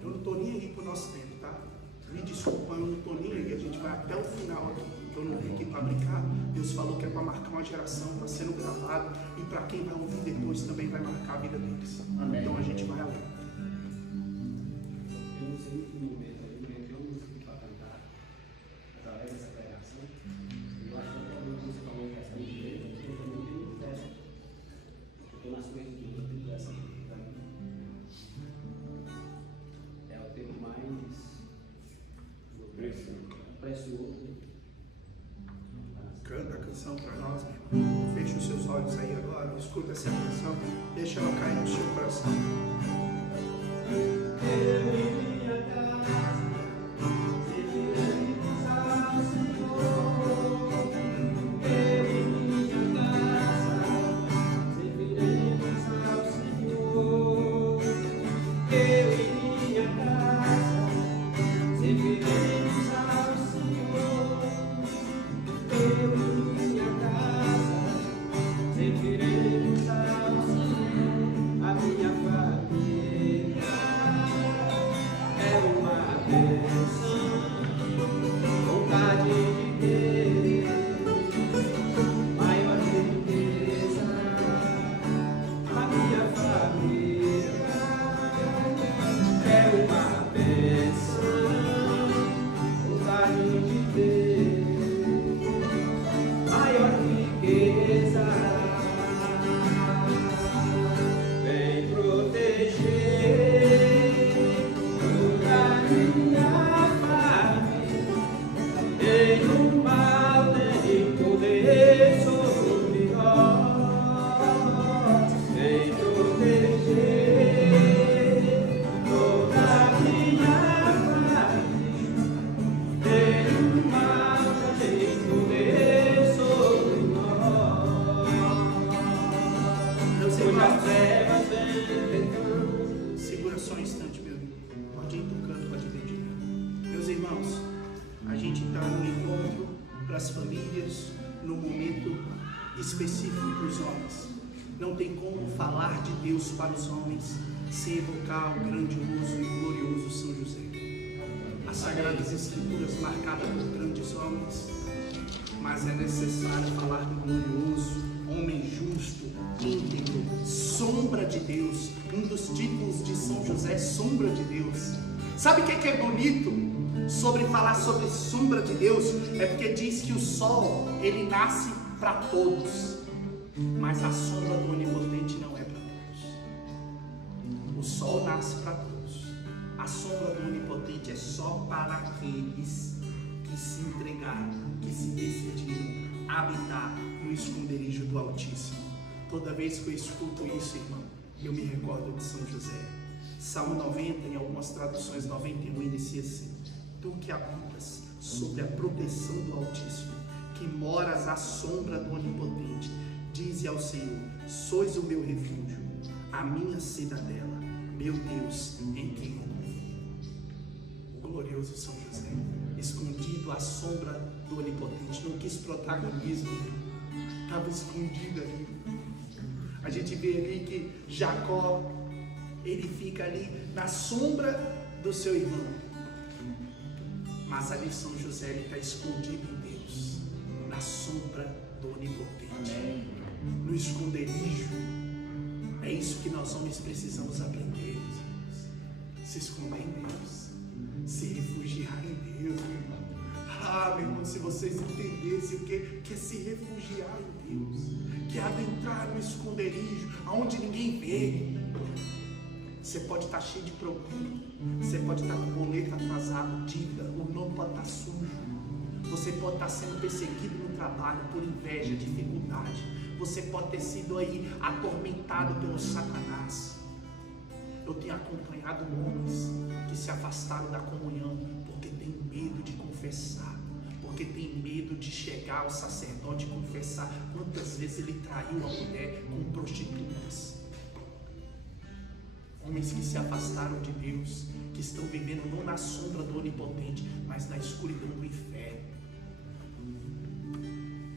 Eu não estou nem aí para o nosso tempo, tá? Me desculpa, eu não estou nem aí. A gente vai até o final aqui. Eu não vim aqui para brincar. Deus falou que é para marcar uma geração, está sendo gravado. E para quem vai ouvir depois também vai marcar a vida deles. Amém. Então a gente vai além. Eu não sei em que momento eu inventei uma música para cantar através dessa pregação. Eu acho que quando você falou que essa igreja, eu também tenho festa. Eu estou nas coisas de Deus, eu tenho festa para mim. É o tempo mais precioso. Canta a canção para nós, meu irmão. Feche os seus olhos aí agora. Escuta essa canção. Deixa ela cair no seu coração. Eu e minha casa serviremos ao Senhor. Eu e minha casa serviremos ao Senhor. Eu e minha casa serviremos ao Senhor. Eu e minha casa serviremos ao Senhor. A minha família é uma bênção, vontade de Deus, maior riqueza. A minha família é uma bênção, vontade de Deus, maior riqueza. Vem proteger toda minha família, nenhum mal nem poder sobre nós. Vem proteger toda minha família, nenhum mal nem poder sobre nós. Meus Pois irmãos, as trevas vêm pecando. segura só um instante, meu irmão. Pode ir tocando, pode ir. Meus irmãos, a gente está no encontro para as famílias, no momento específico para os homens. Não tem como falar de Deus para os homens sem evocar o grandioso e glorioso São José. As Sagradas Escrituras marcadas por grandes homens, mas é necessário falar do glorioso, homem justo, íntegro, sombra de Deus. Um dos títulos de São José é sombra de Deus. Sabe o que é bonito sobre falar sobre sombra de Deus? É porque diz que o sol, ele nasce para todos, mas a sombra do Onipotente não é para todos. O sol nasce para todos, a sombra do Onipotente é só para aqueles que se entregaram, que se decidiram habitar no esconderijo do Altíssimo. Toda vez que eu escuto isso, irmão, eu me recordo de São José. Salmo 90, em algumas traduções 91, inicia assim: Tu que habitas sob a proteção do Altíssimo, que moras à sombra do Onipotente, dize ao Senhor: sois o meu refúgio, a minha cidadela, meu Deus em quem eu confio. O glorioso São José, escondido à sombra do Onipotente, não quis protagonismo, estava escondido ali. A gente vê ali que Jacó, ele fica ali na sombra do seu irmão, mas ali São José, ele está escondido em Deus, na sombra do Onipotente. Amém. No esconderijo É isso que nós homens precisamos aprender, meus irmãos. Se esconder em Deus, se refugiar em Deus, meu irmão. Ah, meu irmão, se vocês entendessem o que é se refugiar em Deus, que é adentrar no esconderijo, aonde ninguém vê. Você pode estar cheio de problema, você pode estar com o boleto atrasado, dívida, o nome pode estar sujo, você pode estar sendo perseguido no trabalho por inveja, dificuldade, você pode ter sido aí atormentado pelo Satanás. Eu tenho acompanhado homens que se afastaram da comunhão porque tem medo de confessar, porque tem medo de chegar ao sacerdote e confessar. Quantas vezes ele traiu a mulher com prostitutas? Homens que se afastaram de Deus, que estão vivendo não na sombra do Onipotente, mas na escuridão do inferno.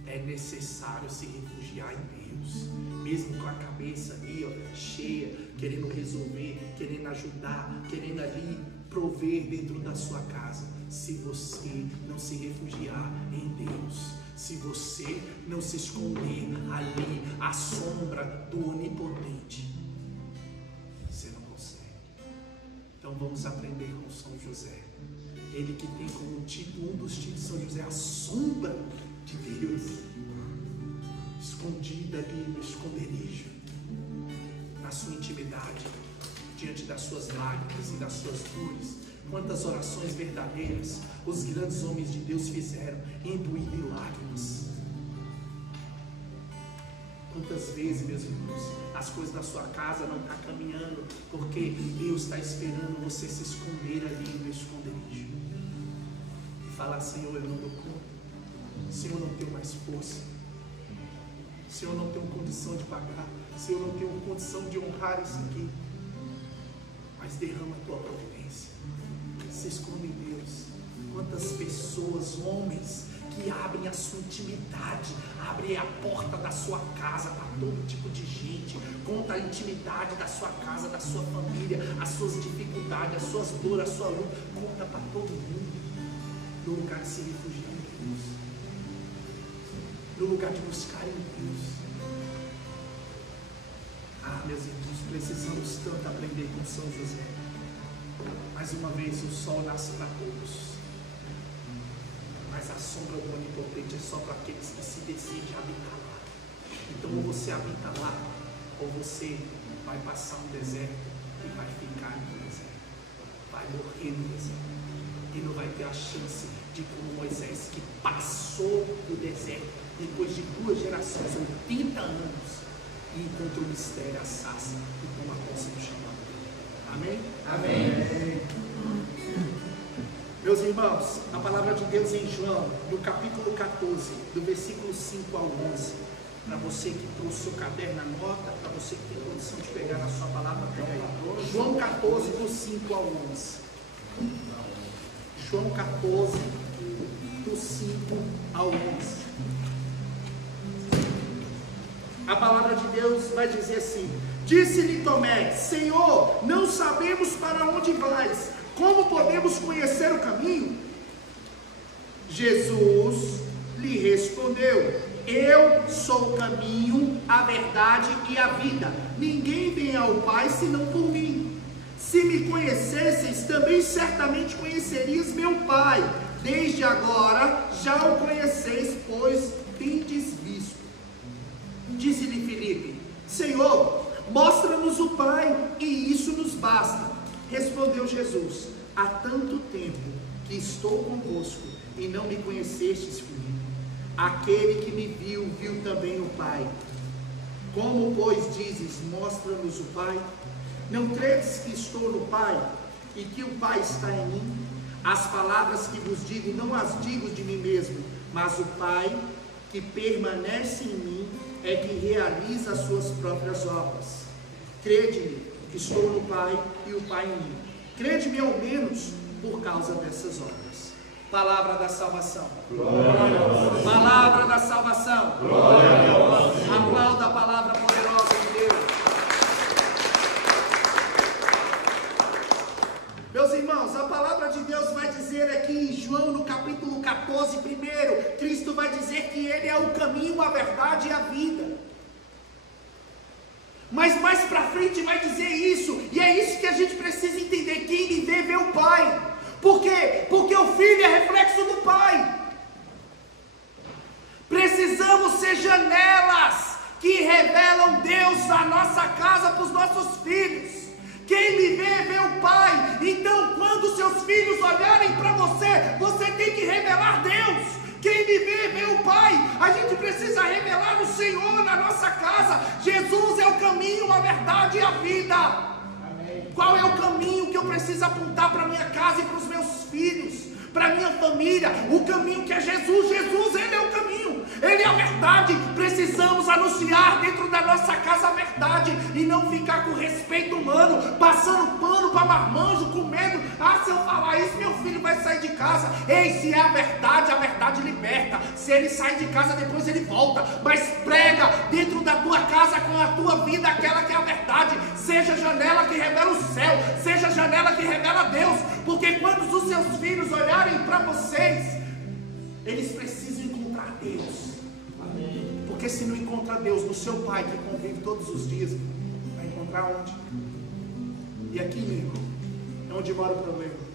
É necessário se refugiar em Deus, mesmo com a cabeça ali, ó, cheia, querendo resolver, querendo ajudar, querendo ali prover dentro da sua casa. Se você não se refugiar em Deus, se você não se esconder ali à sombra do Onipotente, você não consegue. Então vamos aprender com São José. Ele que tem como título, um dos títulos de São José, a sombra de Deus, escondida ali no esconderijo, na sua intimidade, diante das suas lágrimas e das suas dores. Quantas orações verdadeiras os grandes homens de Deus fizeram, imbuídos em lágrimas. Quantas vezes, meus irmãos, as coisas da sua casa não estão caminhando, porque Deus está esperando você se esconder ali no esconderijo e falar: Senhor, eu não dou conta, Senhor, eu não tenho mais força, Senhor, eu não tenho condição de pagar, Senhor, eu não tenho condição de honrar isso aqui, mas derrama a tua providência. Se esconde em Deus. Quantas pessoas, homens, que abrem a sua intimidade, abrem a porta da sua casa para todo tipo de gente, conta a intimidade da sua casa, da sua família, as suas dificuldades, as suas dores, a sua luta, conta para todo mundo, no lugar de se refugiar em Deus, no lugar de buscar em Deus. Ah, meus irmãos, precisamos tanto aprender com São José. Mais uma vez, o sol nasce para todos, mas a sombra do Onipotente é só para aqueles que se decidem habitar lá. Então, ou você habita lá, ou você vai passar um deserto e vai ficar no deserto, vai morrer no deserto, e não vai ter a chance de, como Moisés, que passou do deserto depois de 2 gerações, 80 anos, e encontra o mistério, a sarça, e toma posse do chamado. Amém? Amém. Meus irmãos, a palavra de Deus em João, no capítulo 14, do versículo 5 ao 11, para você que trouxe seu caderno, anota, para você que tem condição de pegar na sua palavra, pega aí. João 14, do 5 ao 11. João 14, do 5 ao 11. A palavra de Deus vai dizer assim: disse-lhe Tomé: Senhor, não sabemos para onde vais, como podemos conhecer o caminho? Jesus lhe respondeu: eu sou o caminho, a verdade e a vida. Ninguém vem ao Pai senão por mim. Se me conhecesseis, também certamente conhecerias meu Pai. Desde agora já o conheceis, pois tendes visto. Disse-lhe Filipe: Senhor, mostra-nos o Pai, e isso nos basta. Respondeu Jesus: há tanto tempo que estou convosco, e não me conhecestes, Filipe. Aquele que me viu, viu também o Pai. Como, pois, dizes: mostra-nos o Pai? Não credes que estou no Pai, e que o Pai está em mim? As palavras que vos digo, não as digo de mim mesmo, mas o Pai que permanece em mim é que realiza as suas próprias obras. Crede-me que estou no Pai e o Pai em mim. Crede-me ao menos por causa dessas obras. Palavra da salvação. Glória a Deus. Palavra da salvação. Glória a Deus. Aplauda a palavra poderosa de Deus. Meus irmãos, a palavra de Deus vai dizer aqui em João, no capítulo 14, primeiro, Cristo vai dizer que Ele é o caminho, a verdade e a vida. Mas mais para me vê, vê o Pai. Então, quando seus filhos olharem para você, você tem que revelar Deus. Quem me vê, vê o Pai. A gente precisa revelar o Senhor na nossa casa. Jesus é o caminho, a verdade e a vida. Amém. Qual é o caminho que eu preciso apontar para minha casa e para os meus filhos, para minha família? O caminho que é Jesus. Jesus, Ele é o caminho, Ele é a verdade. Precisamos anunciar dentro da nossa casa a verdade e não ficar com respeito humano, passando pano para marmanjo, com medo. Se eu falar isso, meu filho vai sair de casa. Ei, se é a verdade liberta. Se ele sai de casa, depois ele volta. Mas prega dentro da tua casa, com a tua vida, aquela que é a verdade. Seja a janela que revela o céu, seja a janela que revela Deus. Porque quando os seus filhos olharem para vocês, eles precisam encontrar Deus. Amém. Porque se não encontrar Deus no seu pai, que convive todos os dias, vai encontrar onde? E aqui, meu irmão, é onde mora o problema.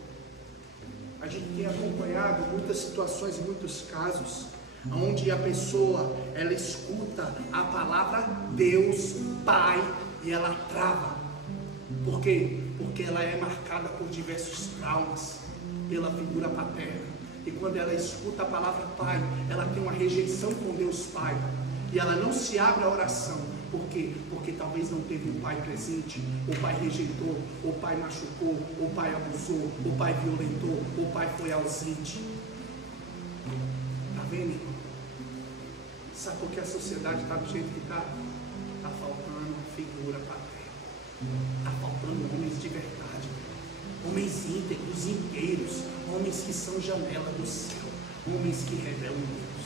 A gente tem acompanhado muitas situações e muitos casos onde a pessoa, ela escuta a palavra Deus, Pai, e ela trava. Por quê? Porque ela é marcada por diversos traumas pela figura paterna. E quando ela escuta a palavra Pai, ela tem uma rejeição com Deus Pai. E ela não se abre à oração. Por quê? Porque talvez não teve um pai presente. O pai rejeitou, o pai machucou, o pai abusou, o pai violentou, o pai foi ausente. Está vendo, irmão? Sabe por que a sociedade está do jeito que está? Está faltando uma figura paterna. Está faltando homens de verdade. Homens íntegros, inteiros. Homens que são janela do céu. Homens que revelam Deus.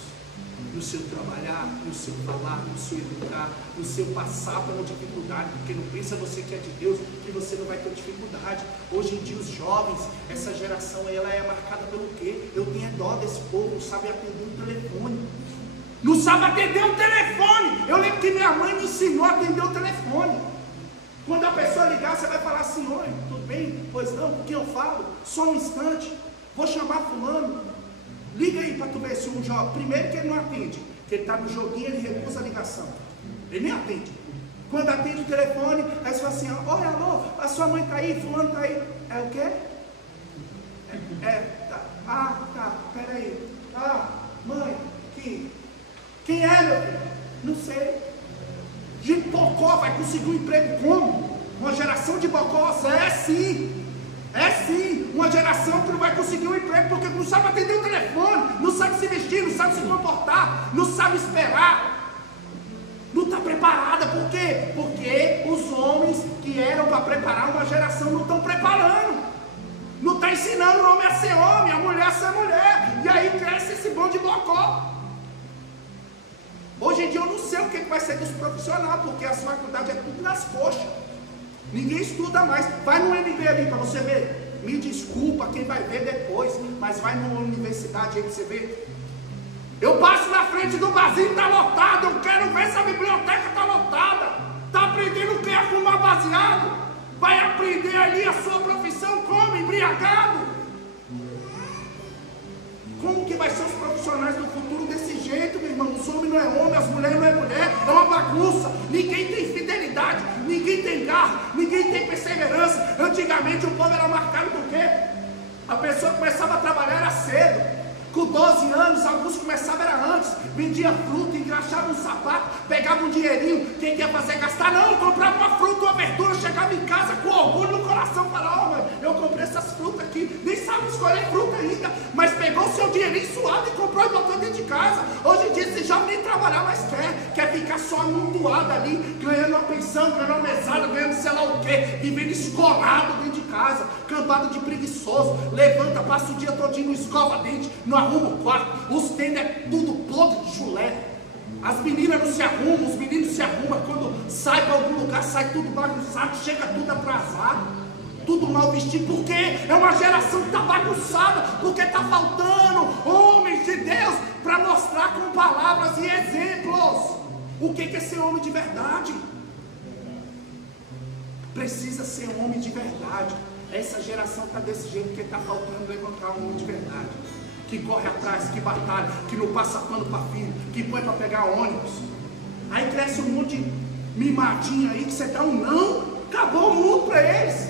No seu trabalhar, no seu falar, no seu educar, no seu passar pela dificuldade, porque não pensa você que é de Deus, que você não vai ter dificuldade. Hoje em dia os jovens, essa geração, ela é marcada pelo quê? Eu tenho dó desse povo, não sabe atender um telefone. Não sabe atender um telefone. Eu lembro que minha mãe me ensinou a atender o telefone. Quando a pessoa ligar, você vai falar assim: oi, tudo bem? Pois não, o que eu falo? Só um instante, vou chamar fulano. Liga aí para tu ver se um jovem. Primeiro que ele não atende, que ele está no joguinho, ele recusa a ligação. Ele nem atende. Quando atende o telefone, aí você fala assim: oi, alô, a sua mãe está aí, fulano está aí. É o quê? Tá, peraí. Mãe, quem é, meu filho? Não sei. De bocó vai conseguir um emprego como? Uma geração de bocó? É sim. É sim, uma geração que não vai conseguir um emprego porque não sabe atender o telefone, não sabe se vestir, não sabe se comportar, não sabe esperar, não está preparada. Por quê? Porque os homens que eram para preparar uma geração não estão preparando, não está ensinando o homem a ser homem, a mulher a ser mulher, e aí cresce esse bom de bocó. Hoje em dia eu não sei o que vai ser dos profissionais, porque as faculdades é tudo nas coxas. Ninguém estuda mais. Vai no MB ali para você ver. Me desculpa quem vai ver depois, mas vai numa universidade aí para você ver. Eu passo na frente do barzinho, está lotado. Eu quero ver se a biblioteca está lotada. Está aprendendo o que é fumar baseado? Vai aprender ali a sua profissão como embriagado? Como que vai ser os profissionais do futuro desse jeito, meu irmão? Os homens não é homem, as mulheres não é mulher, é uma bagunça. Ninguém tem fidelidade, ninguém tem garra, ninguém tem perseverança. Antigamente o povo era marcado por quê? A pessoa começava a trabalhar era cedo. Com 12 anos, alguns começavam era antes. Vendia fruta, engraxava um sapato, pegava um dinheirinho. Quem quer fazer gastar? Não, comprava uma fruta, uma verdura, chegava em casa com orgulho no coração, falava: mãe, eu comprei essas frutas aqui. Nem sabe escolher fruta ainda, mas pegou o seu dinheirinho suado e comprou e botou dentro de casa. Hoje em dia esse jovem nem trabalhar mais quer ficar só amontoado ali, ganhando uma pensão, ganhando uma mesada, ganhando sei lá o quê, vivendo escolado dentro de casa, cambado de preguiçoso. Levanta, passa o dia todinho, não escova dente, não arruma o quarto, os tênis é tudo podre de chulé. As meninas não se arrumam, os meninos se arrumam. Quando sai para algum lugar, sai tudo bagunçado, chega tudo atrasado, tudo mal vestido. Por quê? É uma geração que está bagunçada, porque está faltando homens de Deus para mostrar com palavras e exemplos o que é ser homem de verdade. Precisa ser homem de verdade. Essa geração está desse jeito porque está faltando levantar um homem de verdade, que corre atrás, que batalha, que não passa pano para filho, que põe para pegar ônibus. Aí cresce um monte de mimadinho aí que você dá um não, acabou o mundo para eles.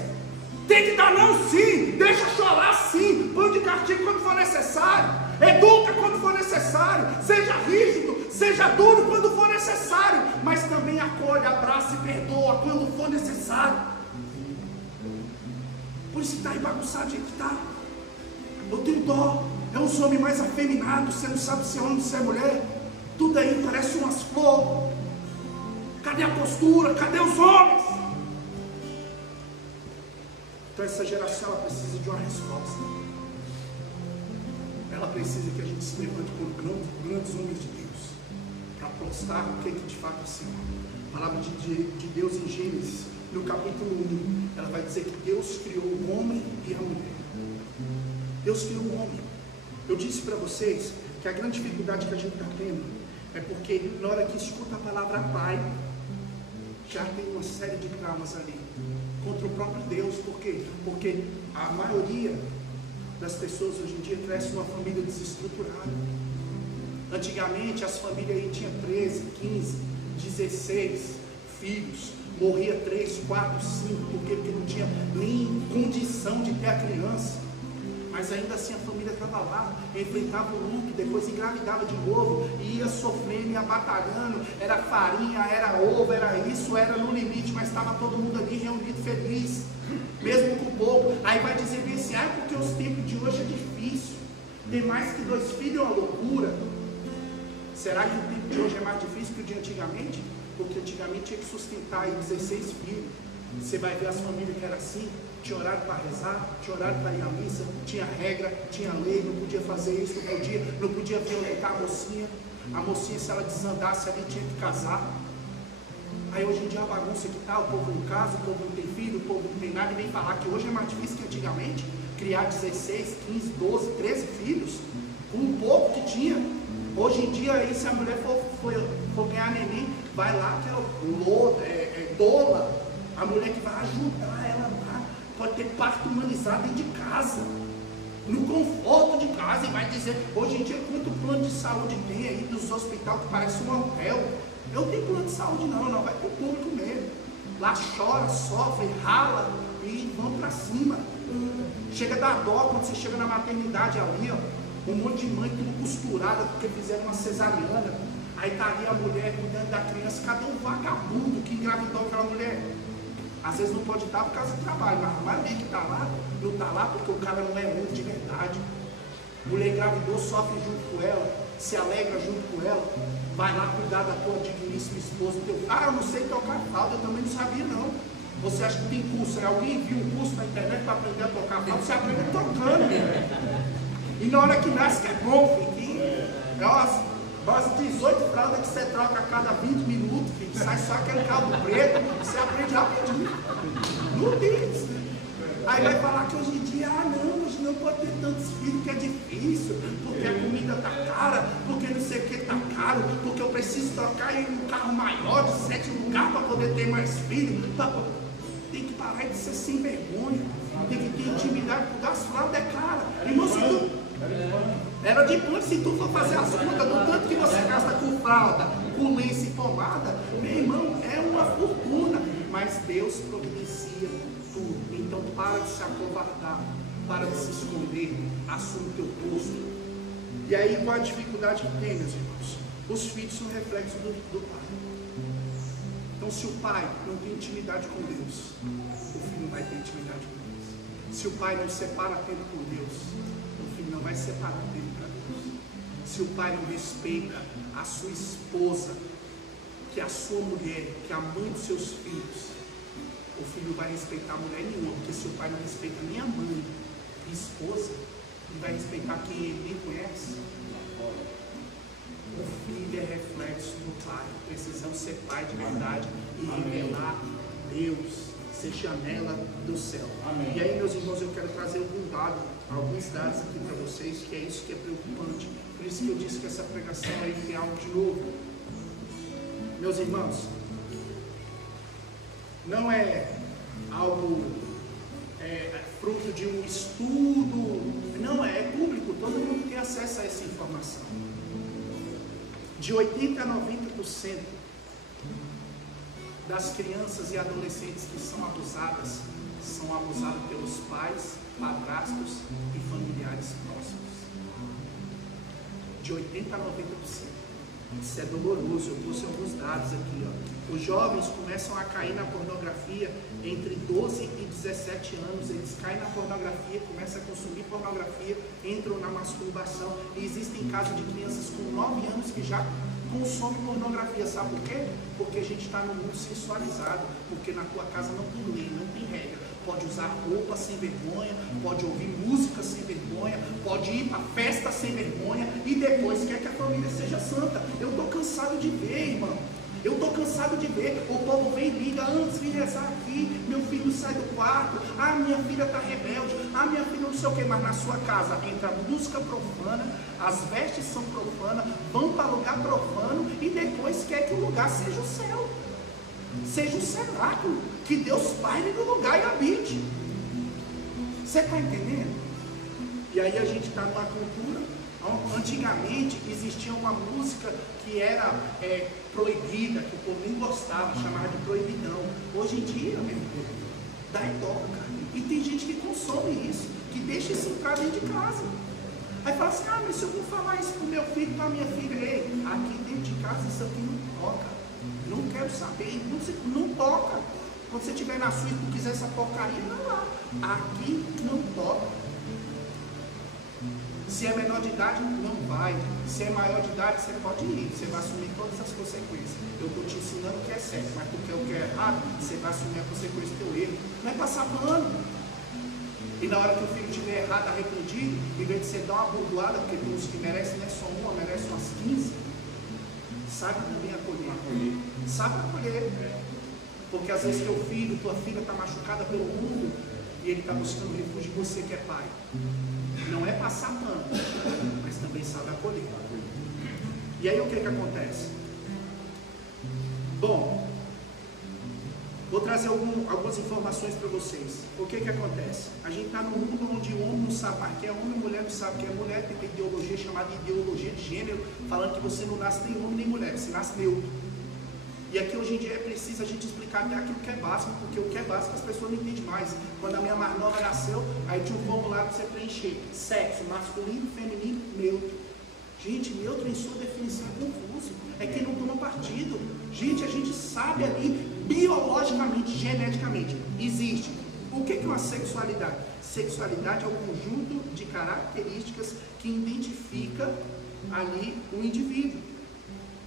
Tem que dar não sim, deixa chorar sim, põe de castigo quando for necessário, educa quando for necessário, seja rígido, seja duro quando for necessário, mas também acolhe, abraça e perdoa quando for necessário. Por isso que está aí bagunçado, gente, está. Eu tenho dó, é os homens mais afeminados, você não sabe se é homem, se é mulher, tudo aí parece umas flores. Cadê a postura? Cadê os homens? Então essa geração, ela precisa de uma resposta. Ela precisa que a gente se levante como grandes homens de Deus, para postar o que de fato é Senhor. A palavra de Deus em Gênesis, no capítulo 1, ela vai dizer que Deus criou o homem e a mulher. Deus criou o homem. Eu disse para vocês que a grande dificuldade que a gente está tendo é porque na hora que escuta a palavra pai, já tem uma série de traumas ali contra o próprio Deus. Por quê? Porque a maioria das pessoas hoje em dia cresce numa família desestruturada. Antigamente as famílias aí tinham 13, 15, 16 filhos, morria 3, 4, 5, porque não tinha nem condição de ter a criança. Mas ainda assim a família estava lá, enfrentava o luto, depois engravidava de novo, e ia sofrendo, ia batalhando, era farinha, era ovo, era isso, era no limite, mas estava todo mundo ali reunido feliz, mesmo com pouco. Aí vai dizer bem assim, porque os tempos de hoje é difícil, ter mais que 2 filhos é uma loucura. Será que o tempo de hoje é mais difícil que o de antigamente? Porque antigamente tinha que sustentar aí 16 filhos. Você vai ver as famílias que eram assim, tinha horário para rezar, tinha horário para ir à missa, tinha regra, tinha lei, não podia fazer isso, não podia violentar a mocinha. A mocinha, se ela desandasse ali, tinha que casar. Aí hoje em dia a bagunça que está, o povo não casa, o povo não tem filho, o povo não tem nada, e vem falar que hoje é mais difícil que antigamente, criar 16, 15, 12, 13 filhos, com um pouco que tinha. Hoje em dia, aí, se a mulher for ganhar neném, vai lá que é dola, a mulher que vai ajudar ela lá, pode ter parto humanizado dentro de casa, no conforto de casa, e vai dizer, hoje em dia, quanto plano de saúde tem aí dos hospitais que parece um hotel. Eu não tenho plano de saúde não, vai para o público mesmo. Lá chora, sofre, rala e vão para cima. Chega a dar dó quando você chega na maternidade ali, ó, um monte de mãe tudo costurada porque fizeram uma cesariana. Aí tá ali a mulher cuidando da criança. Cadê o vagabundo que engravidou aquela mulher? Às vezes não pode estar por causa do trabalho, mas a maioria que está lá, não está lá porque o cara não é homem de verdade. Mulher engravidou, sofre junto com ela, se alegra junto com ela, vai lá cuidar da tua digníssima esposa. Eu não sei tocar flauta, eu também não sabia não. Você acha que tem curso? Alguém viu um curso na internet para aprender a tocar flauta? Você aprende tocando. E na hora que nasce que é bom, filho. Nossa, 18 fraldas que você troca a cada 20 minutos, filho. Sai só aquele caldo preto, você aprende rapidinho. Não tem isso. Aí vai falar que hoje em dia, hoje não pode ter tantos filhos, que é difícil, porque a comida tá cara, porque não sei o que tá caro, porque eu preciso trocar em um carro maior, de 7 lugares, para poder ter mais filhos. Tem que parar de ser sem vergonha, tem que ter intimidade, porque as fraldas é cara. Irmão, se tu... Era de pano, se tu for fazer as contas do tanto que você gasta com fralda, com lenço e pomada, meu irmão, é uma fortuna. Mas Deus providencia tudo. Então para de se acovardar, para de se esconder, assume o teu posto. E aí qual a dificuldade que tem, meus irmãos? Os filhos são reflexos do pai. Então se o pai não tem intimidade com Deus, o filho não vai ter intimidade com Deus. Se o pai não separa tempo com Deus, o filho não vai separar tempo para Deus. Se o pai não respeita a sua esposa, que é a sua mulher, que é a mãe dos seus filhos, o filho não vai respeitar a mulher nenhuma, porque se o pai não respeita nem a mãe e a esposa, ele vai respeitar quem ele nem conhece. O filho é reflexo do pai. Precisamos ser pai de verdade e revelar Deus, ser janela do céu. Amém. E aí, meus irmãos, eu quero trazer alguns dados aqui para vocês, que é isso que é preocupante. Por isso que eu disse que essa pregação é ideal de novo. Meus irmãos, não é algo fruto de um estudo, não é público, todo mundo tem acesso a essa informação. De 80% a 90% das crianças e adolescentes que são abusadas são abusados pelos pais, padrastos e familiares próximos. De 80% a 90%. Isso é doloroso. Eu trouxe alguns dados aqui, ó. Os jovens começam a cair na pornografia entre 12 e 17 anos. Eles caem na pornografia, começam a consumir pornografia, entram na masturbação. E existem casos de crianças com 9 anos que já consomem pornografia. Sabe por quê? Porque a gente está no mundo sensualizado. Porque na tua casa não tem lei, não tem regra. Pode usar roupa sem vergonha, pode ouvir música sem vergonha, pode ir para festa sem vergonha e depois quer que a família seja santa. Eu estou cansado de ver, irmão. Eu estou cansado de ver. O povo vem e liga, antes de rezar aqui, meu filho sai do quarto, minha filha está rebelde, minha filha não sei o que, mas na sua casa entra música profana, as vestes são profanas, vão para lugar profano e depois quer que o lugar seja o céu. Seja um cenáculo, que Deus paire no lugar e habite. Você está entendendo? E aí a gente está numa cultura. Antigamente existia uma música que era proibida, que o povo nem gostava, chamava de proibidão. Hoje em dia, meu povo, dá e toca. E tem gente que consome isso, que deixa isso entrar dentro de casa. Aí fala assim, mas se eu vou falar isso para o meu filho, para a minha filha, ei, aqui dentro de casa isso aqui não toca. Não quero saber, não toca. Quando você estiver na sua e tu quiser essa porcaria, não lá. Aqui não toca. Se é menor de idade, não vai. Se é maior de idade, você pode ir. Você vai assumir todas as consequências. Eu estou te ensinando o que é certo, mas porque o que é errado, você vai assumir a consequência do teu erro. Não é passar pano. E na hora que o filho estiver errado, arrependido, em vez de você dar uma bordoada, porque tem uns que merecem, não é só uma, merecem umas 15. Sabe também acolher. Sabe acolher. Porque às vezes teu filho, tua filha está machucada pelo mundo e ele está buscando refúgio em você que é pai. Não é passar pano, mas também sabe acolher. E aí o que acontece? Bom, vou trazer algumas informações para vocês. O que acontece? A gente está num mundo onde o homem não sabe mais que é homem, a mulher não sabe que é mulher. Tem uma ideologia chamada ideologia de gênero, falando que você não nasce nem homem nem mulher, você nasce neutro. E aqui hoje em dia é preciso a gente explicar até aquilo que é básico, porque o que é básico as pessoas não entendem mais. Quando a minha mais nova nasceu, aí tinha um formulário para você preencher: sexo, masculino, feminino, neutro. Gente, neutro em sua definição é confuso. É quem não toma partido. Gente, a gente sabe ali, biologicamente, geneticamente, existe. O que é uma sexualidade? Sexualidade é um conjunto de características que identifica ali o indivíduo.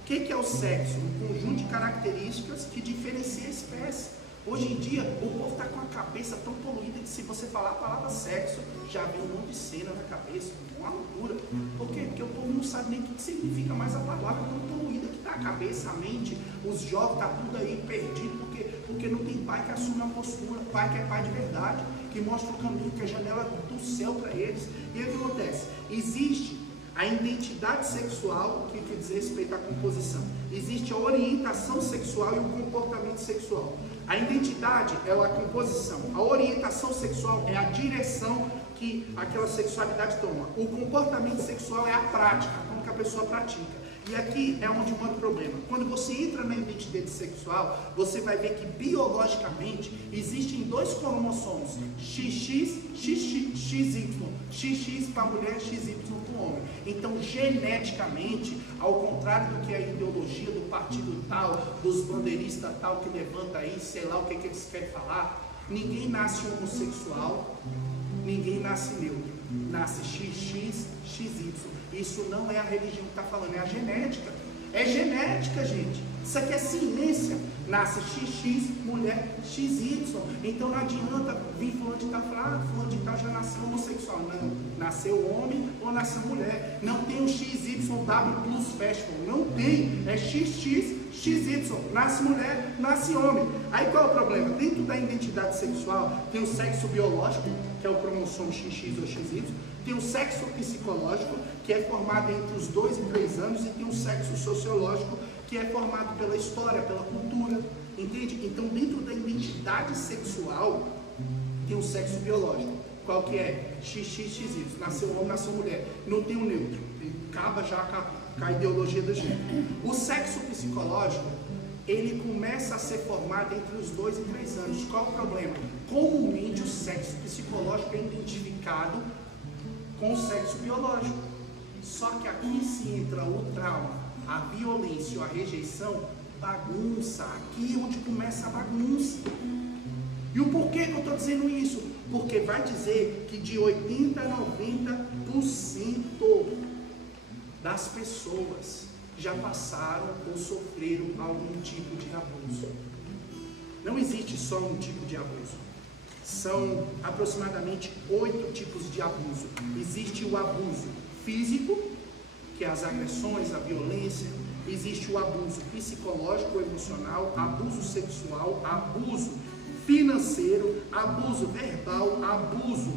O que é o sexo? Um conjunto de características que diferencia a espécie. Hoje em dia, o povo está com a cabeça tão poluída que se você falar a palavra sexo, já vem um monte de cena na cabeça, uma loucura. Por quê? Porque o povo não sabe nem o que significa mais a palavra, tão poluída que está a cabeça, a mente, os jovens, está tudo aí perdido, porque não tem pai que assume a postura, pai que é pai de verdade, que mostra o caminho, que é a janela do céu para eles. E aí o que acontece? Existe a identidade sexual, que diz respeito à composição. Existe a orientação sexual e o comportamento sexual. A identidade é a composição. A orientação sexual é a direção que aquela sexualidade toma. O comportamento sexual é a prática, como que a pessoa pratica. E aqui é onde mora o problema. Quando você entra na identidade sexual, você vai ver que biologicamente existem dois cromossomos, XX, XY. XX para mulher, XY para o homem. Então, geneticamente, ao contrário do que a ideologia do partido tal, dos bandeiristas tal que levanta aí, sei lá o que eles querem falar, ninguém nasce homossexual, ninguém nasce neutro. Nasce XX, XY. Isso não é a religião que está falando, é a genética. É genética, gente. Isso aqui é ciência. Nasce XX, mulher XY. Então não adianta vir fulano de tal e falar, fulano de tal já nasceu homossexual. Não. Nasceu homem ou nasceu mulher. Não tem o XYW Plus Fashion. Não tem. É XX, XY. Nasce mulher, nasce homem. Aí qual é o problema? Dentro da identidade sexual tem o sexo biológico, que é o cromossomo XX ou XY. Tem o sexo psicológico, que é formado entre os 2 e 3 anos, e tem o sexo sociológico, que é formado pela história, pela cultura, entende? Então, dentro da identidade sexual, tem o sexo biológico. Qual que é? XXXY, nasceu homem, nasceu mulher. Não tem o neutro, acaba já com a ideologia do gênero. O sexo psicológico ele começa a ser formado entre os 2 e 3 anos. Qual o problema? Comumente o sexo psicológico é identificado com o sexo biológico. Só que aqui se entra o trauma, a violência ou a rejeição, bagunça. Aqui é onde começa a bagunça. E o porquê que eu estou dizendo isso? Porque vai dizer que de 80% a 90% das pessoas já passaram ou sofreram algum tipo de abuso. Não existe só um tipo de abuso. São aproximadamente 8 tipos de abuso. Existe o abuso físico, que é as agressões, a violência. Existe o abuso psicológico, emocional, abuso sexual, abuso financeiro, abuso verbal, abuso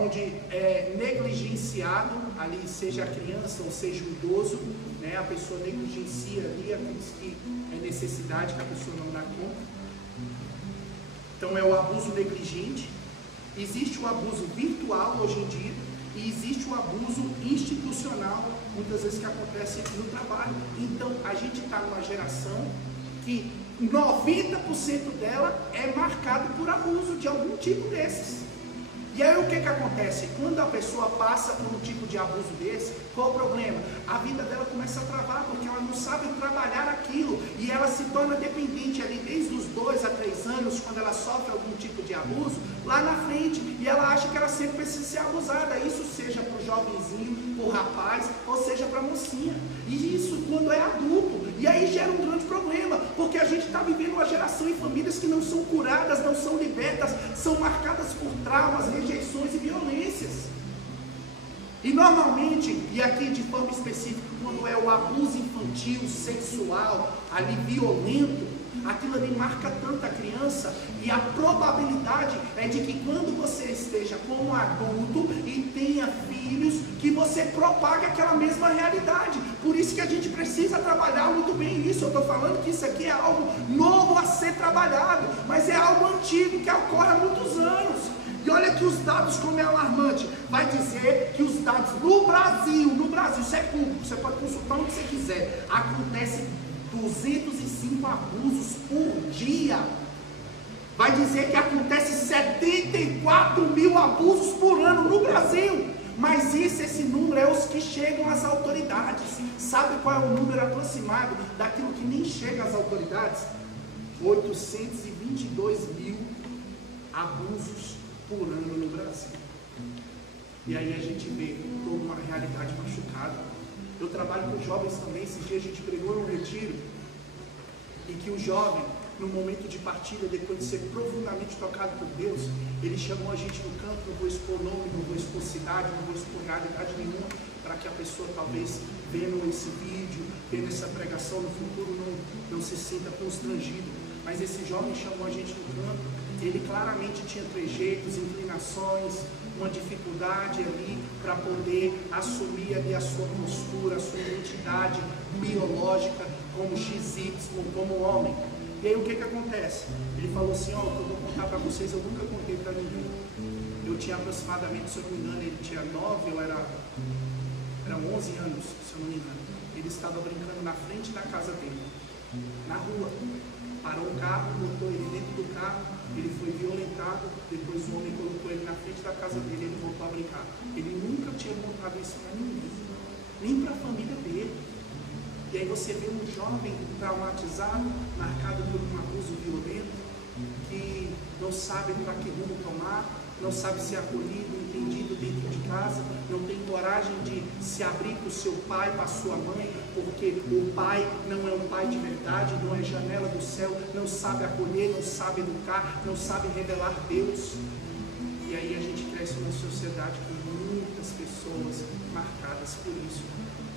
onde é negligenciado, ali seja a criança ou seja o idoso, né? A pessoa negligencia ali aqueles que é necessidade que a pessoa não dá conta. Então é o abuso negligente. Existe o abuso virtual hoje em dia e existe o abuso institucional, muitas vezes que acontece no trabalho. Então a gente está numa geração que 90% dela é marcado por abuso de algum tipo desses. E aí o que acontece? Quando a pessoa passa por um tipo de abuso desse, qual o problema? A vida dela começa a travar, porque ela não sabe trabalhar aquilo, e ela se torna dependente ali desde os 2 a 3 anos, quando ela sofre algum tipo de abuso, lá na frente, e ela acha que ela sempre precisa ser abusada, isso seja para o jovenzinho, para o rapaz, ou seja para a mocinha, e isso quando é adulto, e aí gera um grande problema, porque a gente está vivendo uma geração e famílias que não são curadas, não são libertas, são marcadas por traumas, rejeições e violências. E normalmente, e aqui de forma específica, quando é o abuso infantil, sexual, ali violento, aquilo ali marca tanto a criança, e a probabilidade é de que quando você esteja como adulto e tenha filhos, que você propague aquela mesma realidade. Por isso que a gente precisa trabalhar muito bem isso. Eu estou falando que isso aqui é algo novo a ser trabalhado, mas é algo antigo que ocorre há muitos anos. E olha que os dados, como é alarmante, vai dizer que os dados no Brasil, isso é público, você pode consultar onde você quiser, acontece 205 abusos por dia. Vai dizer que acontece 74 mil abusos por ano no Brasil. Mas esse número é os que chegam às autoridades. Sabe qual é o número aproximado daquilo que nem chega às autoridades? 822 mil abusos por ano no Brasil. E aí a gente vê toda uma realidade machucada. Eu trabalho com jovens também. Esses dias a gente pregou num retiro e que o jovem, no momento de partilha, depois de ser profundamente tocado por Deus, ele chamou a gente no canto. Não vou expor nome, não vou expor cidade, não vou expor realidade nenhuma, para que a pessoa talvez vendo esse vídeo, vendo essa pregação no futuro, não se sinta constrangido. Mas esse jovem chamou a gente no canto. Ele claramente tinha trejeitos, inclinações, uma dificuldade ali para poder assumir ali a sua postura, a sua identidade biológica como XY, como homem. E aí o que acontece? Ele falou assim, ó, o que eu vou contar para vocês, eu nunca contei para ninguém. Eu tinha aproximadamente, se eu não me engano, ele tinha 9, eu era 11 anos, se eu não me engano. Ele estava brincando na frente da casa dele, na rua. Parou o carro, botou ele dentro do carro, ele foi violentado, depois o homem colocou ele na frente da casa dele, ele voltou a brincar. Ele nunca tinha contado isso para ninguém, nem para a família dele. E aí você vê um jovem traumatizado, marcado por um abuso violento, que não sabe para que rumo tomar, não sabe ser acolhido, entendido dentro de casa, não tem coragem de se abrir para o seu pai, para a sua mãe, porque o pai não é um pai de verdade, não é janela do céu, não sabe acolher, não sabe educar, não sabe revelar Deus. E aí a gente cresce numa sociedade com muitas pessoas marcadas por isso.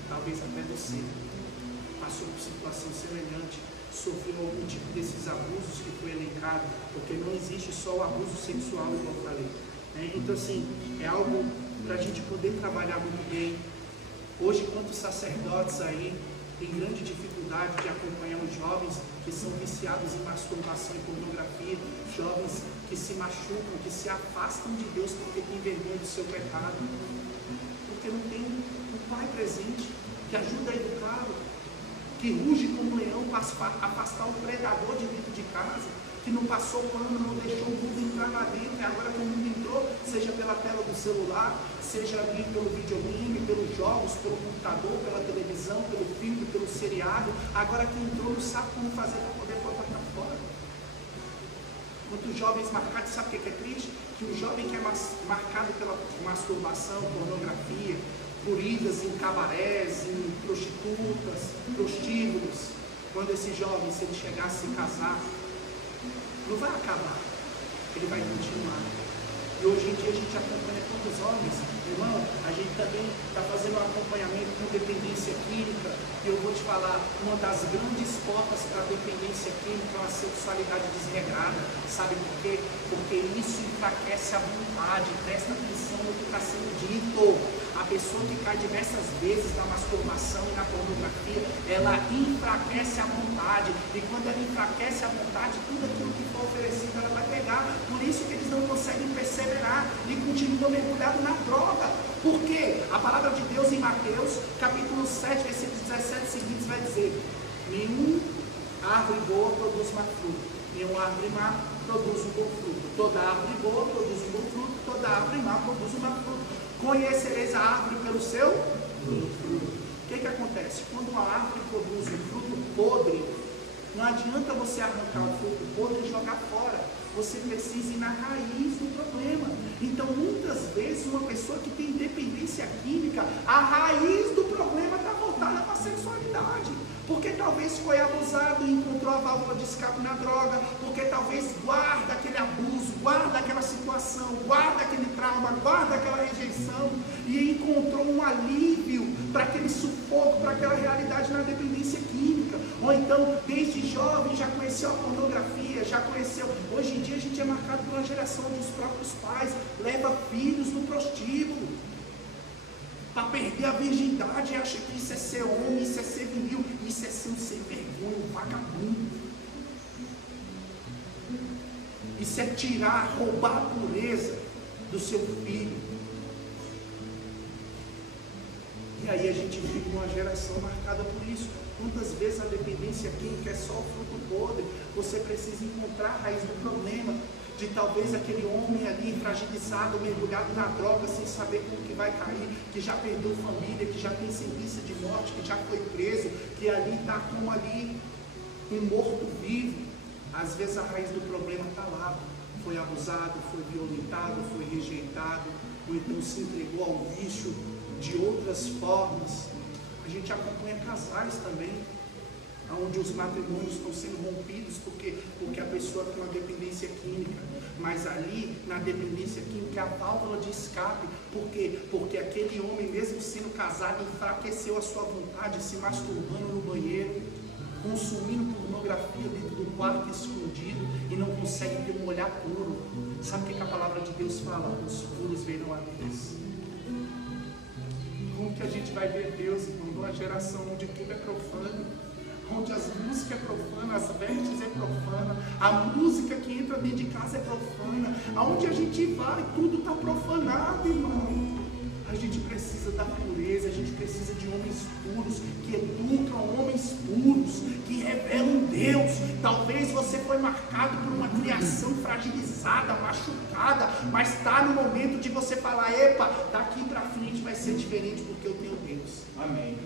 Talvez até você passou por situação semelhante, sofreu algum tipo desses abusos que foi elencado, porque não existe só o abuso sexual, como eu falei, né? Então assim, é algo para a gente poder trabalhar muito bem. Hoje, quantos sacerdotes aí têm grande dificuldade de acompanhar os jovens que são viciados em masturbação e pornografia, jovens que se machucam, que se afastam de Deus porque têm vergonha do seu pecado, porque não tem um pai presente que ajuda a educá-lo. que ruge como um leão para afastar o predador de dentro de casa, que não passou pano, não deixou o mundo entrar lá dentro, e agora que o mundo entrou, seja pela tela do celular, seja ali pelo videogame, pelos jogos, pelo computador, pela televisão, pelo filme, pelo seriado, agora que entrou não sabe como fazer para poder botar para fora. Quantos jovens marcados, sabe o que é triste? Que o jovem que é marcado pela masturbação, pornografia, por idas em cabarés, em prostitutas, prostíbulos, quando esse jovem, se ele chegar a se casar, não vai acabar, ele vai continuar. E hoje em dia a gente acompanha tantos homens, irmão, a gente também está fazendo um acompanhamento com dependência química, e eu vou te falar, uma das grandes portas para a dependência química é uma sexualidade desregrada. Sabe por quê? Porque isso enfraquece a vontade. Presta atenção no que está sendo dito. A pessoa que cai diversas vezes na masturbação e na pornografia, ela enfraquece a vontade. E quando ela enfraquece a vontade, tudo aquilo que for oferecido ela vai pegar. Por isso que eles não conseguem perseverar e continuam mergulhados na droga. Por quê? A palavra de Deus em Mateus, capítulo 7, versículos 17 seguintes vai dizer: nenhum árvore boa produz má fruto, nenhuma árvore má produz um bom fruto. Toda árvore boa produz um bom fruto, toda árvore má produz um mau fruto. Conhecereis a árvore pelo seu fruto. O que acontece? Quando uma árvore produz um fruto podre, não adianta você arrancar o fruto podre e jogar fora. Você precisa ir na raiz do problema. Então, muitas vezes, uma pessoa que tem dependência química, a raiz do problema está voltada para a sexualidade. Porque talvez foi abusado e encontrou a válvula de escape na droga, porque talvez guarda aquele abuso, guarda aquela situação, guarda aquele trauma, guarda aquela rejeição, e encontrou um alívio para aquele sufoco, para aquela realidade na dependência química. Ou então, desde jovem, já conheceu a pornografia, já conheceu. Hoje em dia a gente é marcado por uma geração onde os próprios pais levam filhos no prostíbulo para perder a virgindade, e acha que isso é ser homem, isso é ser viril, isso é ser um sem vergonha, um vagabundo. Isso é tirar, roubar a pureza do seu filho. E aí a gente vive uma geração marcada por isso. Quantas vezes a dependência química é só o fruto podre? Você precisa encontrar a raiz do problema, de talvez aquele homem ali fragilizado, mergulhado na droga, sem saber como que vai cair, que já perdeu família, que já tem sentença de morte, que já foi preso, que ali está como ali um morto-vivo. Às vezes a raiz do problema está lá. Foi abusado, foi violentado, foi rejeitado, ou então se entregou ao vício de outras formas. A gente acompanha casais também, onde os matrimônios estão sendo rompidos porque a pessoa tem uma dependência química. Mas ali, na dependência química, é a válvula de escape. Por quê? Porque aquele homem, mesmo sendo casado, enfraqueceu a sua vontade, se masturbando no banheiro, consumindo pornografia dentro do quarto escondido, e não consegue ter um olhar puro. Sabe o que a palavra de Deus fala? Os puros verão a Deus. Como que a gente vai ver Deus, irmão, numa geração onde tudo é profano, onde as músicas é profana, as vestes é profana, a música que entra dentro de casa é profana, aonde a gente vai, tudo está profanado, irmão. A gente precisa da pureza, a gente precisa de homens puros, que educam homens puros, que revelam Deus. Talvez você foi marcado por uma criação fragilizada, machucada, mas está no momento de você falar: epa, daqui para frente vai ser diferente porque eu tenho Deus. Amém.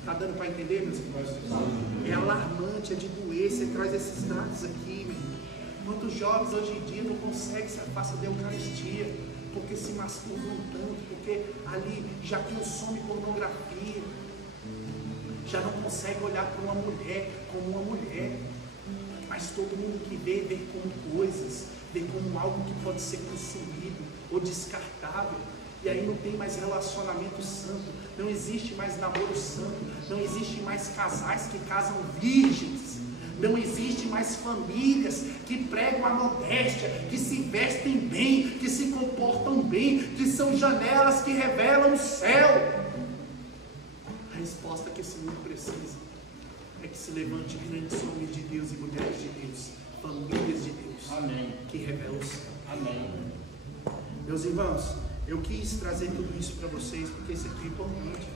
Está dando para entender, meus irmãos? É alarmante, é de doer. Você traz esses dados aqui, meu irmão. Muitos jovens hoje em dia não conseguem se afastar da Eucaristia, porque se masturbam tanto, porque ali já consome pornografia, já não consegue olhar para uma mulher como uma mulher, mas todo mundo que vê como coisas, vê como algo que pode ser consumido ou descartável. E aí não tem mais relacionamento santo, não existe mais namoro santo, não existe mais casais que casam virgens, não existe mais famílias que pregam a modéstia, que se vestem bem, que se comportam bem, que são janelas que revelam o céu. A resposta que esse mundo precisa é que se levante grandes homens de Deus e mulheres de Deus, famílias de Deus. Amém. Que revelam o céu. Amém. Meus irmãos, eu quis trazer tudo isso para vocês, porque isso aqui é importante.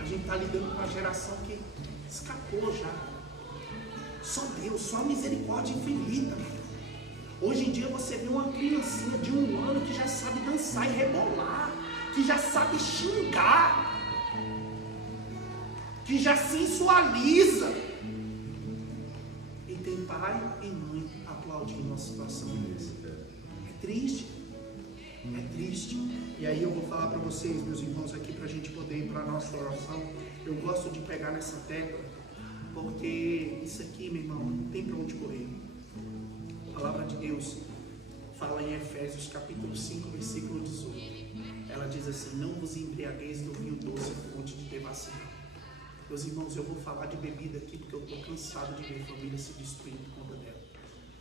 A gente está lidando com uma geração que Escapou já. Só Deus, só a misericórdia infinita. Hoje em dia você vê uma criancinha de 1 ano que já sabe dançar e rebolar, que já sabe xingar, que já sensualiza. E tem pai e mãe aplaudindo uma situação dessa. É triste. É triste. E aí eu vou falar para vocês, meus irmãos, aqui para a gente poder ir para a nossa oração. Eu gosto de pegar nessa tecla, porque isso aqui, meu irmão, não tem para onde correr. A palavra de Deus fala em Efésios capítulo 5, versículo 18. Ela diz assim: não vos embriagueis do vinho doce, fonte de devassidão. Meus irmãos, eu vou falar de bebida aqui porque eu estou cansado de ver família se destruindo por conta dela.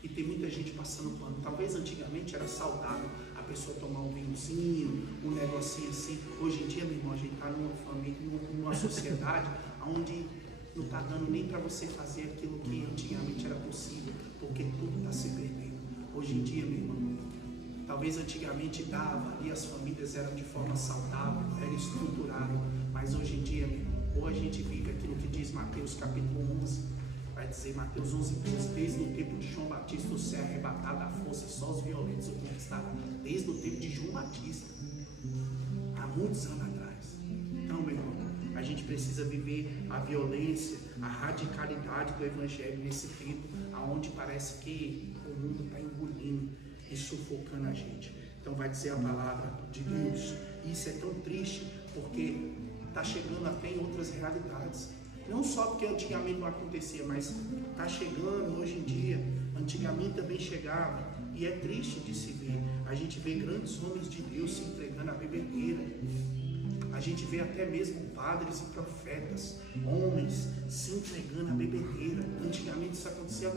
E tem muita gente passando pano. Talvez antigamente era saudável a pessoa tomar um vinhozinho, um negocinho assim. Hoje em dia, meu irmão, a gente está numa família, numa sociedade onde não está dando nem para você fazer aquilo que antigamente era possível, porque tudo está se perdendo. Hoje em dia, meu irmão, talvez antigamente dava, ali as famílias eram de forma saudável, era estruturado, mas hoje em dia, meu irmão, ou a gente vive aquilo que diz Mateus capítulo 11, vai dizer Mateus 11, desde o tempo de João Batista o céu é arrebatado à força e só os violentos o conquistarão, desde o tempo de João Batista, há muitos anos atrás. Então, meu irmão, a gente precisa viver a violência, a radicalidade do evangelho nesse tempo, aonde parece que o mundo está engolindo e sufocando a gente. Então vai dizer a palavra de Deus. E isso é tão triste porque está chegando até em outras realidades. Não só porque antigamente não acontecia, mas está chegando hoje em dia. Antigamente também chegava. E é triste de se ver. A gente vê grandes homens de Deus se entregando à bebedeira. A gente vê até mesmo padres e profetas, homens se entregando à bebedeira. Antigamente isso acontecia,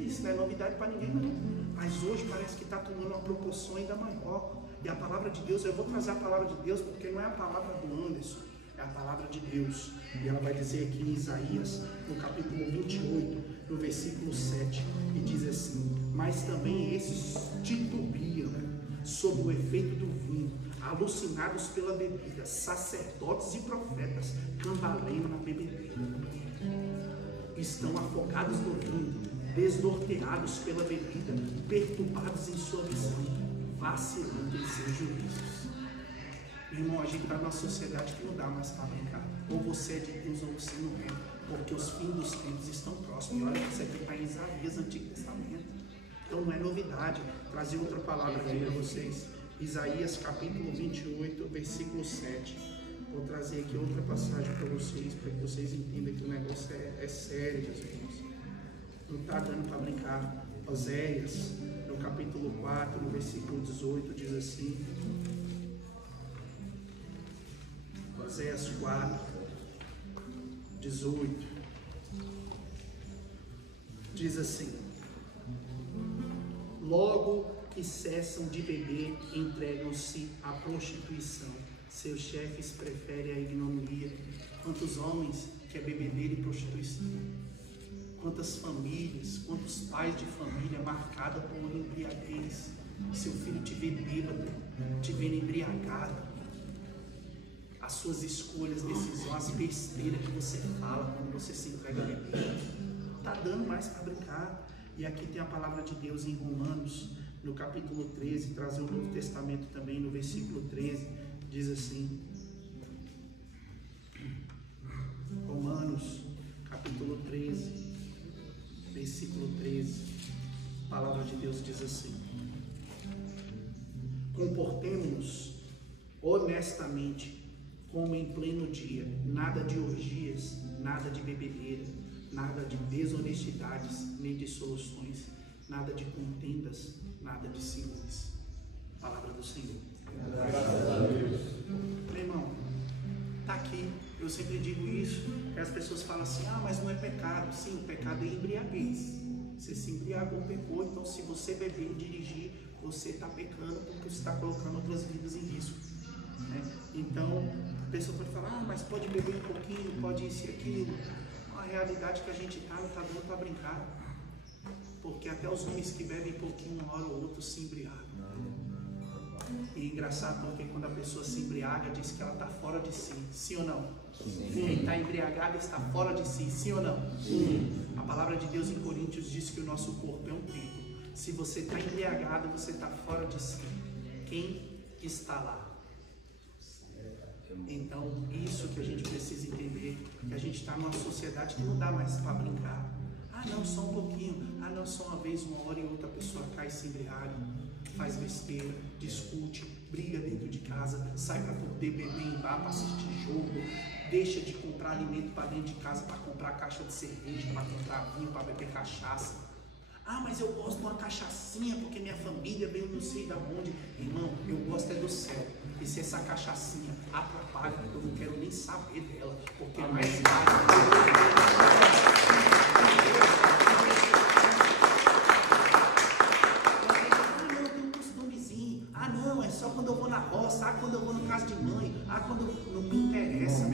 isso não é novidade para ninguém não. Mas hoje parece que está tomando uma proporção ainda maior. E a palavra de Deus, eu vou trazer a palavra de Deus porque não é a palavra do Anderson, é a palavra de Deus. E ela vai dizer aqui em Isaías, no capítulo 28, no versículo 7, e diz assim: mas também esses titubeam sob o efeito do vinho, alucinados pela bebida, sacerdotes e profetas cambaleiam na bebedeira, estão afogados no vinho, desnorteados pela bebida, perturbados em sua visão, vacilando em seus juízos. Meu irmão, a gente está numa sociedade que não dá mais para brincar. Ou você é de Deus ou você não é, porque os fins dos tempos estão próximos. E olha que isso aqui está em Isaías, Antigo Testamento. Então não é novidade. Trazer outra palavra aqui para vocês. Isaías capítulo 28, versículo 7. Vou trazer aqui outra passagem para vocês entendam que o negócio é sério, meus irmãos. Não está dando para brincar. Oséias, no capítulo 4, no versículo 18, diz assim. Oséias 4, 18. Diz assim: logo que cessam de beber, entregam-se à prostituição. Seus chefes preferem a ignominia. Quantos homens que é bebedeira e prostituição? Quantas famílias, quantos pais de família marcados por embriaguez? Seu filho te vê bêbado, te vê embriagado. As suas escolhas, decisões, as besteiras que você fala quando você se entrega a beber. Não está dando mais para brincar. E aqui tem a palavra de Deus em Romanos, no capítulo 13, trazer o Novo Testamento também, no versículo 13, diz assim. Romanos, capítulo 13, versículo 13, a palavra de Deus diz assim: comportemo-nos honestamente, como em pleno dia, nada de orgias, nada de bebedeira, nada de desonestidades, nem dissoluções, nada de contendas, nada de ciúmes. Palavra do Senhor. Graças a Deus. Meu irmão, está aqui. Eu sempre digo isso, que as pessoas falam assim: ah, mas não é pecado. Sim, o pecado é embriaguez. Você se embriagou, pecou. Então, se você beber e dirigir, você está pecando, porque você está colocando outras vidas em risco, né? Então, a pessoa pode falar: ah, mas pode beber um pouquinho, pode isso e aquilo. A realidade que a gente está, não está dando para brincar. Porque até os homens que bebem pouquinho, uma hora ou outra, se embriagam. E engraçado porque quando a pessoa se embriaga, diz que ela está fora de si. Sim ou não? Sim. Quem está embriagado está fora de si. Sim ou não? Sim. A palavra de Deus em Coríntios diz que o nosso corpo é um templo. Se você está embriagado, você está fora de si. Quem está lá? Então, isso que a gente precisa entender, que a gente está numa sociedade que não dá mais para brincar. Ah, não, só um pouquinho. Ah, não, só uma vez, uma hora e outra pessoa cai e se embriaga, faz besteira, discute, briga dentro de casa, sai para poder beber em bar, para assistir jogo, deixa de comprar alimento para dentro de casa, para comprar caixa de cerveja, para comprar vinho, para beber cachaça. Ah, mas eu gosto de uma cachaçinha porque minha família veio não sei da onde. Irmão, eu gosto é do céu. E se essa cachaçinha atrapalha, eu não quero nem saber dela, porque é mais vale. Ah, não, tem um costumezinho. Ah, não, é só quando eu vou na roça. Ah, quando eu vou na casa de mãe. Ah, quando não me interessa.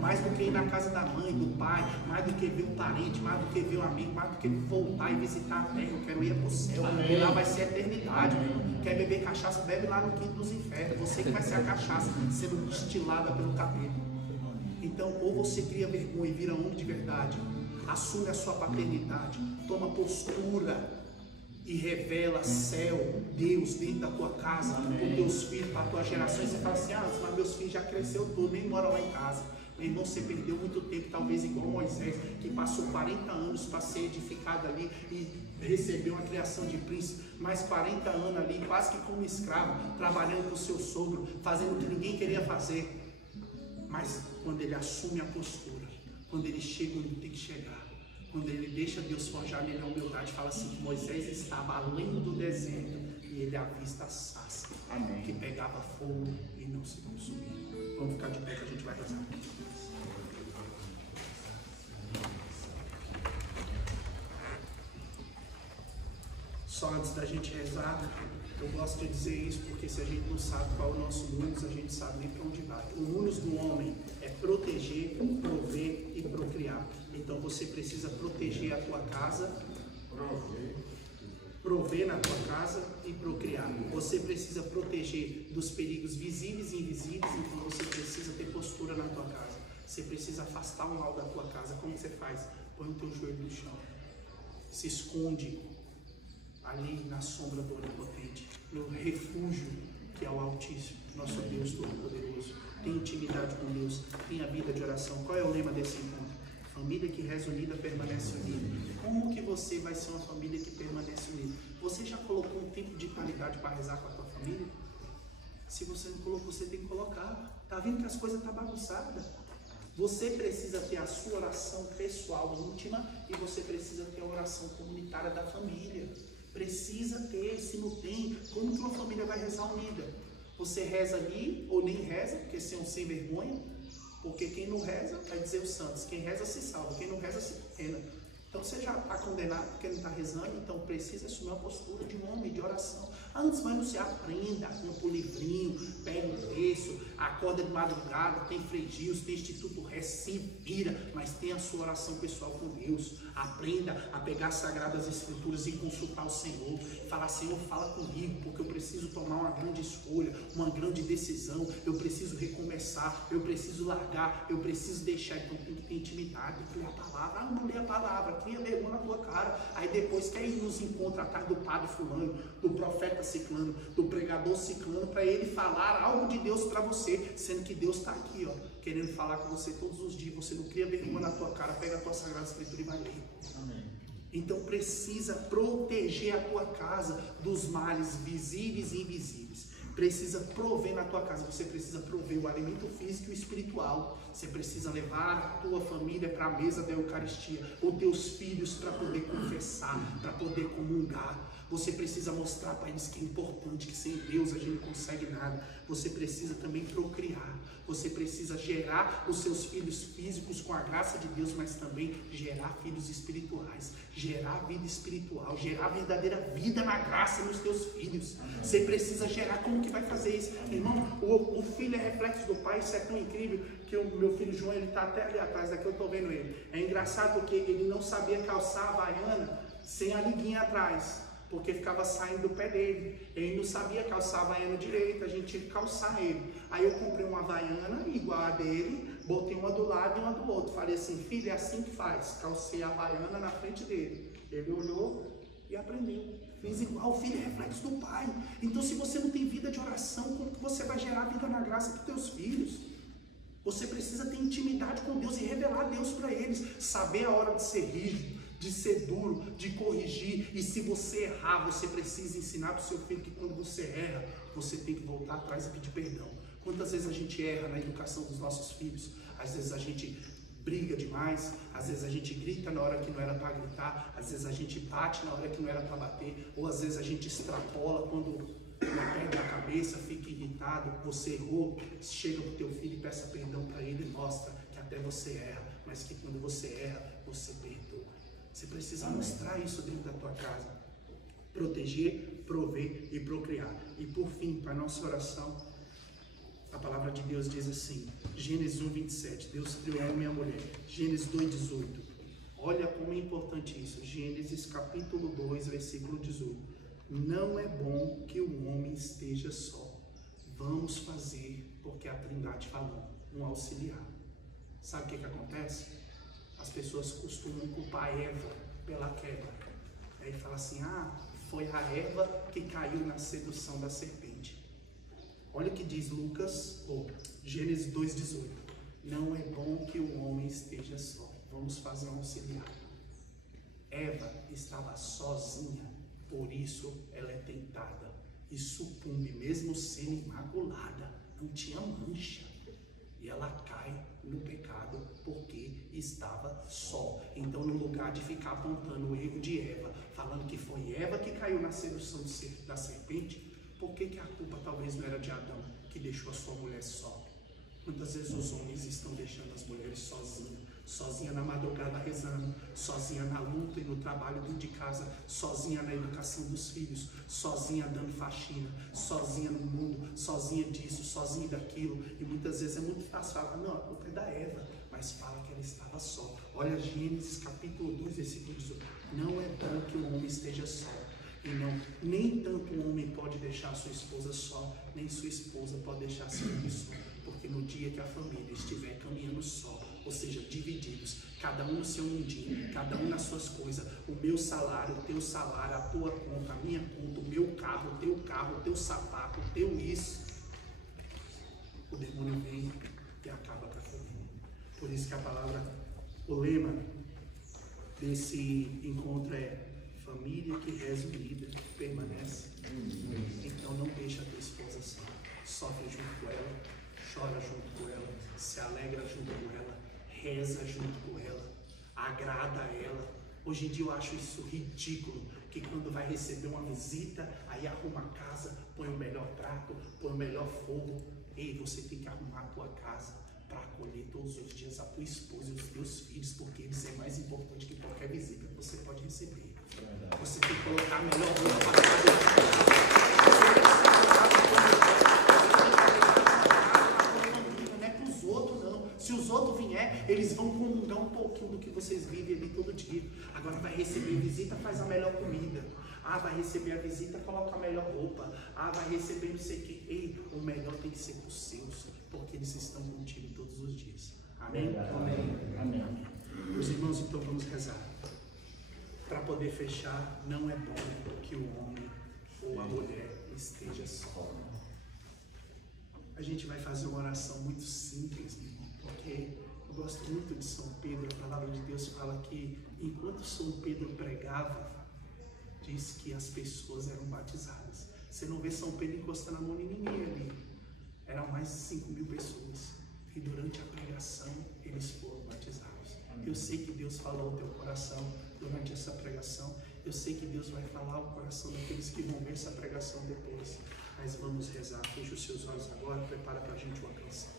Mais do que ir na casa da mãe, do pai, mais do que ver um parente, mais do que ver um amigo, mais do que voltar e visitar a terra. Eu quero ir para o céu, porque lá vai ser a eternidade, meu irmão. Quer beber cachaça, bebe lá no quinto dos infernos. Você que vai ser a cachaça sendo destilada pelo capeta. Então, ou você cria vergonha e vira homem de verdade, assume a sua paternidade, toma postura e revela céu, Deus dentro da tua casa, para os teus filhos, para a tua geração. E você fala assim, ah, mas meus filhos já cresceu tudo, nem moram lá em casa. Meu irmão, você perdeu muito tempo, talvez igual Moisés, que passou 40 anos para ser edificado ali e recebeu uma criação de príncipe, mais 40 anos ali, quase que como escravo, trabalhando com o seu sogro, fazendo o que ninguém queria fazer. Mas quando ele assume a postura, quando ele chega onde tem que chegar, quando ele deixa Deus forjar nele a humildade, fala assim que Moisés estava além do deserto e ele avista a sarça, que pegava fogo e não se consumia. Vamos ficar de pé que a gente vai rezar. Só antes da gente rezar, eu gosto de dizer isso porque se a gente não sabe qual é o nosso munus, a gente sabe nem para onde vai. O munus do homem é proteger, prover e procriar. Então você precisa proteger a tua casa, prover na tua casa e procriar. Você precisa proteger dos perigos visíveis e invisíveis, então você precisa ter postura na tua casa. Você precisa afastar o mal da tua casa. Como você faz? Põe o teu joelho no chão. Se esconde ali na sombra do Onipotente, no refúgio que é o Altíssimo, nosso Deus Todo-Poderoso. Tem intimidade com Deus, tem a vida de oração. Qual é o lema desse encontro? Família que reza unida permanece unida. Como que você vai ser uma família que permanece unida? Você já colocou um tempo de qualidade para rezar com a tua família? Se você não colocou, você tem que colocar. Tá vendo que as coisas estão bagunçadas? Você precisa ter a sua oração pessoal íntima e você precisa ter a oração comunitária da família. Precisa ter, se não tem, como que uma família vai rezar unida? Você reza ali ou nem reza, porque você é um sem vergonha, porque quem não reza, vai dizer os santos, quem reza se salva, quem não reza se condena. Então você já está condenado porque não está rezando, então precisa assumir uma postura de um homem de oração. Antes, mas não se aprenda, compra um livrinho, pega um texto, acorda de madrugada, tem fregios, tem Instituto Ré, se vira, mas tem a sua oração pessoal com Deus. Aprenda a pegar as Sagradas Escrituras e consultar o Senhor. Falar, Senhor, fala comigo, porque eu preciso tomar uma grande escolha, uma grande decisão, eu preciso recomeçar, eu preciso largar, eu preciso deixar. Então tem que ter intimidade, tem que ler a palavra. Ah, não lê a palavra, cria vergonha na tua cara. Aí depois quer ir nos encontros atrás do padre fulano, do profeta ciclano, do pregador ciclano, para ele falar algo de Deus para você, sendo que Deus está aqui, ó, querendo falar com você todos os dias. Você não cria vergonha na tua cara, pega a tua Sagrada Escritura e vai ler. Amém. Então precisa proteger a tua casa dos males visíveis e invisíveis. Precisa prover na tua casa, você precisa prover o alimento físico e o espiritual. Você precisa levar a tua família para a mesa da Eucaristia, os teus filhos para poder confessar, para poder comungar. Você precisa mostrar para eles que é importante, que sem Deus a gente não consegue nada. Você precisa também procriar. Você precisa gerar os seus filhos físicos com a graça de Deus, mas também gerar filhos espirituais, gerar vida espiritual, gerar verdadeira vida na graça nos teus filhos. Você precisa gerar. Como que vai fazer isso? Irmão, o filho é reflexo do pai. Isso é tão incrível que o meu filho João, ele está até ali atrás, daqui eu estou vendo ele. É engraçado porque ele não sabia calçar a havaiana sem a liguinha atrás. porque ficava saindo do pé dele. Ele não sabia calçar a havaiana direita, a gente tinha que calçar ele. Aí eu comprei uma havaiana igual a dele, botei uma do lado e uma do outro. Falei assim, filho, é assim que faz. Calcei a havaiana na frente dele. Ele olhou e aprendeu. Fez igual, o filho é reflexo do pai. Então, se você não tem vida de oração, como que você vai gerar vida na graça para os teus filhos? Você precisa ter intimidade com Deus e revelar Deus para eles. Saber a hora de ser rígido, de ser duro, de corrigir. E se você errar, você precisa ensinar para o seu filho que quando você erra, você tem que voltar atrás e pedir perdão. Quantas vezes a gente erra na educação dos nossos filhos? Às vezes a gente briga demais, às vezes a gente grita na hora que não era para gritar, às vezes a gente bate na hora que não era para bater, ou às vezes a gente extrapola quando perde a cabeça, fica irritado, você errou, chega para o teu filho e peça perdão para ele e mostra que até você erra, mas que quando você erra, você perdoa. Você precisa mostrar isso dentro da tua casa. Proteger, prover e procriar. E por fim, para a nossa oração, a palavra de Deus diz assim, Gênesis 1:27, Deus criou o homem e a mulher. Gênesis 2:18, olha como é importante isso. Gênesis capítulo 2, versículo 18. Não é bom que o homem esteja só. Vamos fazer, porque a Trindade falou, um auxiliar. Sabe o que acontece? As pessoas costumam culpar Eva pela queda. Aí fala assim, foi a Eva que caiu na sedução da serpente. Olha o que diz Lucas, Gênesis 2:18. Não é bom que o homem esteja só. Vamos fazer um auxiliar. Eva estava sozinha, por isso ela é tentada e sucumbe, mesmo sendo imaculada, não tinha mancha. E ela cai no pecado porque estava só. Então, no lugar de ficar apontando o erro de Eva, falando que foi Eva que caiu na sedução da serpente, por que a culpa talvez não era de Adão, que deixou a sua mulher só? Muitas vezes os homens estão deixando as mulheres sozinha na madrugada rezando, sozinha na luta e no trabalho dentro de casa, sozinha na educação dos filhos, sozinha dando faxina, sozinha no mundo, sozinha disso, sozinha daquilo. E muitas vezes é muito fácil falar, não, a culpa é da Eva, mas fala que ela estava só. Olha Gênesis capítulo 2, versículo 18. Não é bom que o homem esteja só. E não, nem tanto o homem pode deixar sua esposa só, nem sua esposa pode deixar seu filho só. Porque no dia que a família estiver caminhando só, ou seja, divididos, cada um no seu mundinho, cada um nas suas coisas, o meu salário, o teu salário, a tua conta, a minha conta, o meu carro, o teu sapato, o teu isso, o demônio vem e acaba com a família. Por isso que a palavra, o lema desse encontro é: família que reza unida permanece. Então não deixa a tua esposa só. Sofre junto com ela, chora junto com ela, se alegra junto com ela, reza junto com ela, agrada a ela. Hoje em dia eu acho isso ridículo, que quando vai receber uma visita, aí arruma a casa, põe o melhor prato, põe o melhor fogo. Ei, você tem que arrumar a tua casa para acolher todos os dias a tua esposa e os teus filhos, porque eles é mais importante que qualquer visita que você pode receber. Você tem que colocar a melhor roupa para casa. Não é para os outros, não. Se os outros vier, eles vão comungar um pouquinho do que vocês vivem ali todo dia. Agora vai receber visita, faz a melhor comida. Vai receber a visita, coloca a melhor roupa. Vai receber não sei o que. Ei, o melhor tem que ser para os seus, porque eles estão contigo todos os dias. Amém? Amém. Amém. Amém. Meus irmãos, então vamos rezar. Para poder fechar, não é bom que o homem ou a mulher esteja só. A gente vai fazer uma oração muito simples, porque eu gosto muito de São Pedro. A palavra de Deus fala que enquanto São Pedro pregava, diz que as pessoas eram batizadas. Você não vê São Pedro encostando a mão em ninguém ali. Eram mais de 5.000 pessoas. E durante a pregação, eles foram batizados. Eu sei que Deus falou ao teu coração durante essa pregação. Eu sei que Deus vai falar ao coração daqueles que vão ver essa pregação depois. Mas vamos rezar. Feche os seus olhos agora. Prepara para a gente uma canção.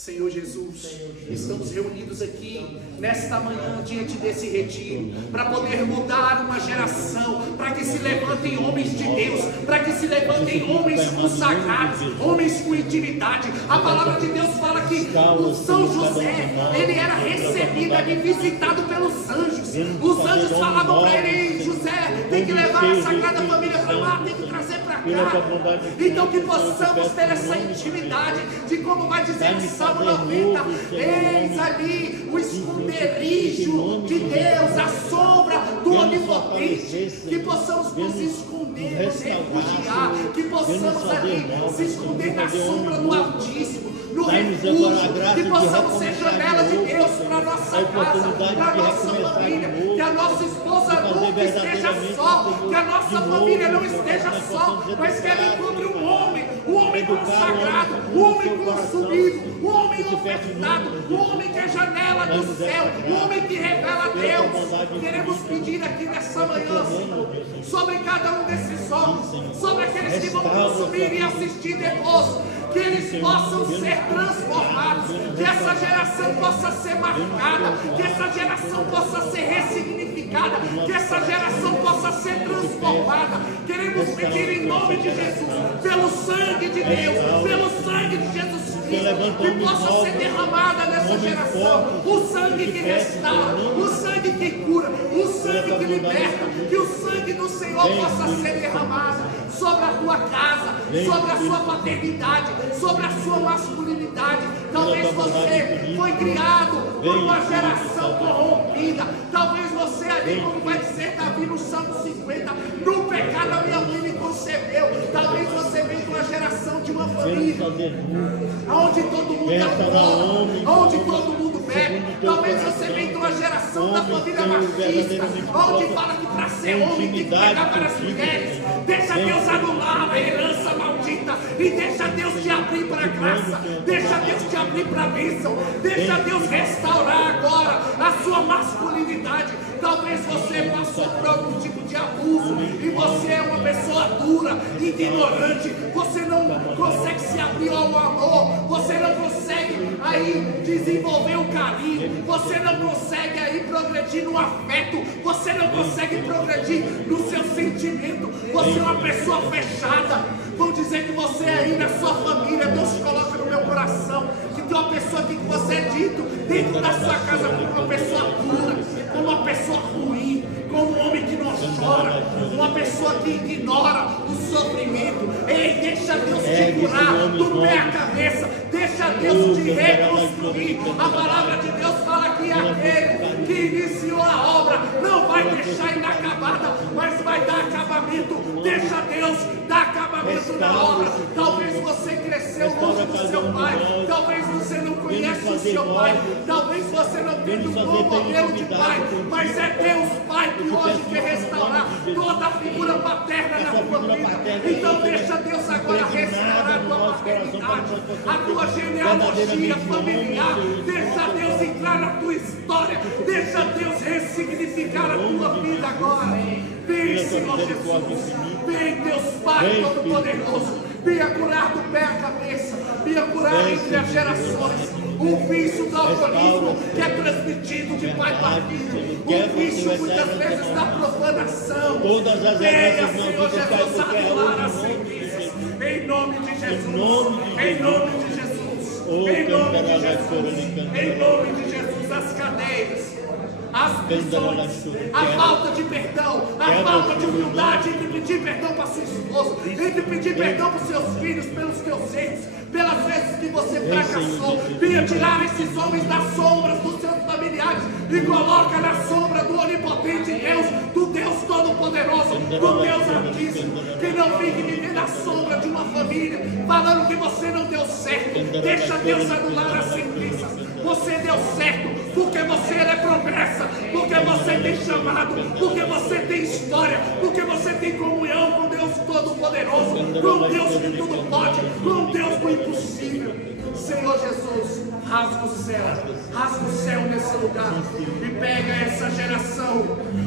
Senhor Jesus, estamos reunidos aqui nesta manhã diante desse retiro para poder mudar uma geração, para que se levantem homens de Deus, para que se levantem homens consagrados, homens com intimidade. A palavra de Deus fala que o São José, ele era recebido ali, visitado pelos anjos. Os anjos falavam para ele: José, tem que levar a Sagrada Família para lá, tem que trazer para cá. Então que possamos ter essa intimidade de como vai dizer o Salmo 90, eis ali o esconderijo de Deus, a sombra do Onipotente. Que possamos nos esconder, nos refugiar, que possamos ali se esconder na sombra do Altíssimo, no refúgio, que possamos ser janela de Deus para a nossa casa, para a nossa família, que a nossa esposa nunca esteja só, que a nossa família não esteja só, mas que ela encontre um homem consagrado, um homem consumido, um homem ofertado, um homem que é janela do céu, um homem que revela a Deus. Queremos pedir aqui nessa manhã, Senhor, sobre cada um desses homens, sobre aqueles que vão consumir e assistir depois, que eles possam ser transformados, que essa geração possa ser marcada, que essa geração possa ser ressignificada, que essa geração possa ser transformada. Queremos pedir em nome de Jesus, pelo sangue de Deus, pelo sangue de Jesus Cristo, que possa ser derramada nessa geração o sangue que restaura, o sangue que cura, o sangue que liberta, que o sangue do Senhor possa ser derramado sobre a tua casa, sobre a sua paternidade, sobre a sua masculinidade. Talvez você foi criado por uma geração corrompida. Talvez você ali, como vai dizer Davi no Salmo 50, no pecado a minha mãe me concebeu. Talvez você venha de uma geração, de uma família onde todo mundo é alcoólatra, onde todo mundo bebe. Talvez você venha de uma geração da família machista, onde fala que para ser homem tem que pegar para as mulheres. Deixa Deus anular a herança maldita e deixa Deus te abrir para a graça, deixa Deus te abrir para a bênção, deixa Deus restaurar agora a sua masculinidade. Talvez você passou por algum tipo de abuso e você é uma pessoa dura, ignorante, você não consegue se abrir ao amor, você não consegue aí desenvolver o carinho, você não consegue aí progredir no afeto, você não consegue progredir no seu sentimento, você é uma pessoa fechada. Vão dizer que você aí na sua família, Deus coloca no meu coração, que tem uma pessoa aqui que você é dito dentro da sua casa como uma pessoa dura, como uma pessoa ruim, como um homem que não chora, uma pessoa que ignora o sofrimento. Ei, deixa Deus te curar do pé à cabeça, deixa Deus te reconstruir. A palavra de Deus fala que aquele que iniciou a obra não vai deixar inacabada, mas vai dar acabamento. Deixa Deus dar acabamento na obra. Talvez você cresceu longe do seu pai, talvez você não conhece o seu pai, talvez você não tenha um bom modelo de pai, mas é Deus Pai que hoje quer restaurar toda a figura paterna na tua vida. Então deixa Deus agora restaurar a tua paternidade, a tua genealogia familiar. Deixa Deus entrar na tua história, deixa Deus ressignificar a tua vida agora. Vem, Senhor Jesus, vem, Deus Pai Todo-Poderoso, venha curar do pé à cabeça, venha curar entre as gerações o vício do alcoolismo que é transmitido de pai para filho, o vício muitas vezes da profanação. Venha, Senhor Jesus, anular as sentenças, em nome de Jesus, em nome de Jesus, em nome de Jesus, em nome de Jesus, as cadeias, as prisões, a falta de perdão, a falta de humildade entre pedir perdão para sua esposa, entre pedir perdão para os seus filhos, pelos teus erros, pelas vezes que você fracassou. Venha tirar esses homens das sombras dos seus familiares e coloca na sombra do onipotente Deus, do Deus Todo-Poderoso, do Deus Altíssimo. Que não fique vivendo na sombra de uma família, falando que você não deu certo. Deixa Deus anular as sentenças. Você deu certo porque você é promessa, porque você tem chamado, porque você tem história, porque você tem comunhão com Deus Todo-Poderoso. poderoso, com Deus que tudo pode, com Deus do impossível. Senhor Jesus, rasga o céu nesse lugar e pega essa geração,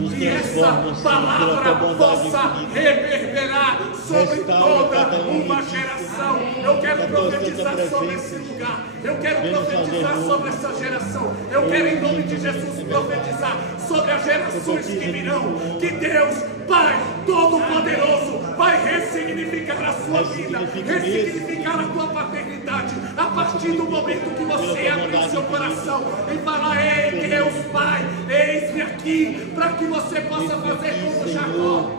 que essa palavra possa reverberar sobre toda uma geração. Eu quero profetizar sobre esse lugar, eu quero profetizar sobre essa geração, eu quero em nome de Jesus profetizar sobre as gerações que virão, que Deus, Pai Todo-Poderoso, vai ressignificar a sua vida, ressignificar a tua paternidade, a partir do momento que você abrir seu coração e falar: ei Deus Pai, eis-me aqui, para que você possa fazer como Jacó.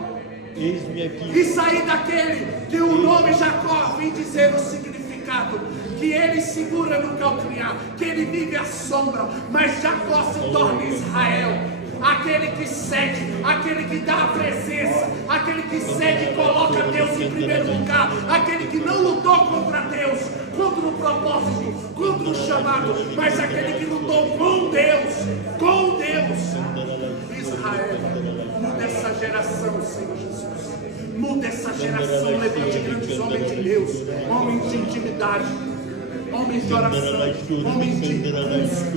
E sair daquele que o nome Jacó vem dizer o significado, que ele segura no calcanhar, que ele vive à sombra, mas Jacó se torna Israel. Aquele que cede, aquele que dá a presença, aquele que cede e coloca Deus em primeiro lugar, aquele que não lutou contra Deus, contra o propósito, contra o chamado, mas aquele que lutou com Deus, com Deus. Israel, muda essa geração, Senhor Jesus, muda essa geração, levante grandes homens de Deus, homens de intimidade, homens de oração,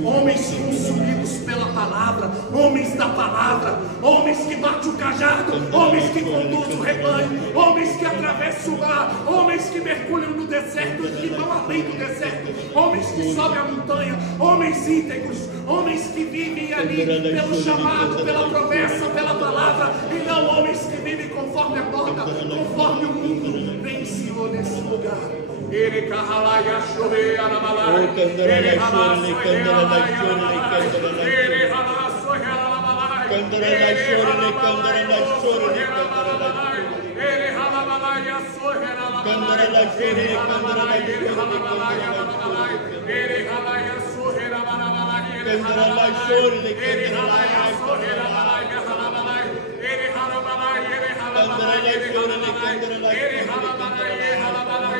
homens consumidos pela palavra, homens da palavra, homens que batem o cajado, homens que conduzem o rebanho, homens que atravessam o mar, homens que mergulham no deserto e vão além do deserto, homens que sobem a montanha, homens íntegros, homens que vivem ali pelo chamado, pela promessa, pela palavra, e não homens que vivem conforme a moda, conforme o mundo. Vem, Senhor, nesse lugar. Ele carralaia chore arabalai, ele ralaço ele arabalai, ele ralaço ele arabalai, ele ralabalai aço ele arabalai, ele ralabalai ele ralabalai arabalai, ele ralaia aço ele arabalai, ele ralabalai ele ralaia aço ele arabalai, ele ralabalai ele ralabalai, ele ralabalai ele ralabalai, ele ralabalai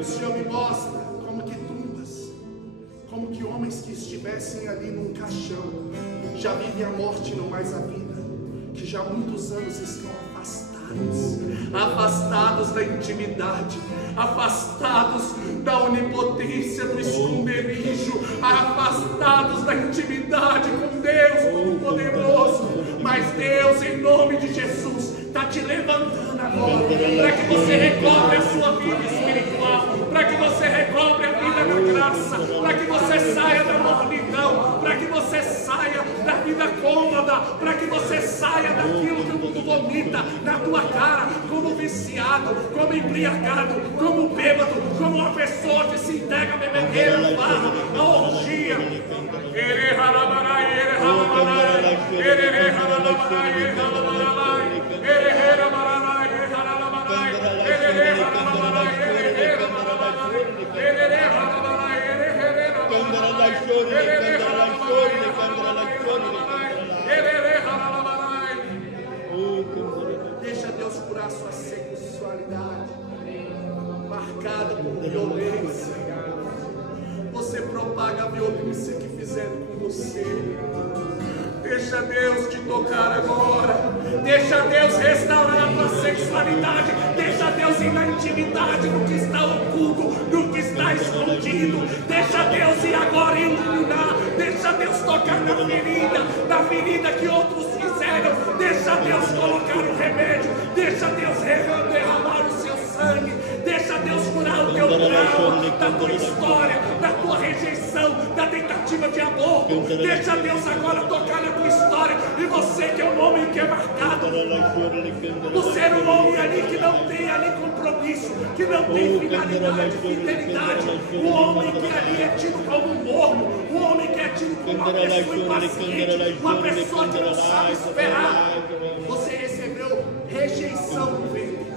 o Senhor me mostra como que tumbas, como que homens que estivessem ali num caixão, já vivem a morte e não mais a vida, que já há muitos anos estão afastados da intimidade, afastados da onipotência, do esconderijo, afastados da intimidade com Deus Todo-Poderoso. Mas Deus, em nome de Jesus, está te levantando agora, para que você recobre a sua vida espiritual, para que você recobre a vida da graça, para que você saia da mornidão, para que você saia da vida cômoda, para que você saia daquilo que o mundo vomita na tua cara, como viciado, como embriagado, como bêbado, como uma pessoa que se entrega a bebedeira, a farra, a orgia. Ele ralabarai, ele ralabarai, ele ralabarai, ele ralabarai, ele ralabarai, ele ralabarai, ele ralabarai, ele ralabarai, ele ralabarai, deixa Deus curar sua sexualidade marcada por violência. Você propaga a violência que fizeram com você. Deixa Deus te tocar agora. Deixa Deus restaurar a tua sexualidade. Deixa Deus ir na intimidade, no que está oculto, no que está escondido. Deixa Deus ir agora iluminar. Deixa Deus tocar na ferida que outros fizeram. Deixa Deus colocar o remédio. Deixa Deus derramar o seu sangue. Deixa Deus curar o teu trauma, da tua história, da tua rejeição, da tentativa de aborto. Deixa Deus agora tocar na tua história. E você que é um homem que é marcado, você é um homem ali que não tem ali compromisso, que não tem finalidade, fidelidade. O homem que ali é tido como um morno, o homem que é tido como uma pessoa impaciente, uma pessoa que não sabe esperar. Você recebeu rejeição no ventre.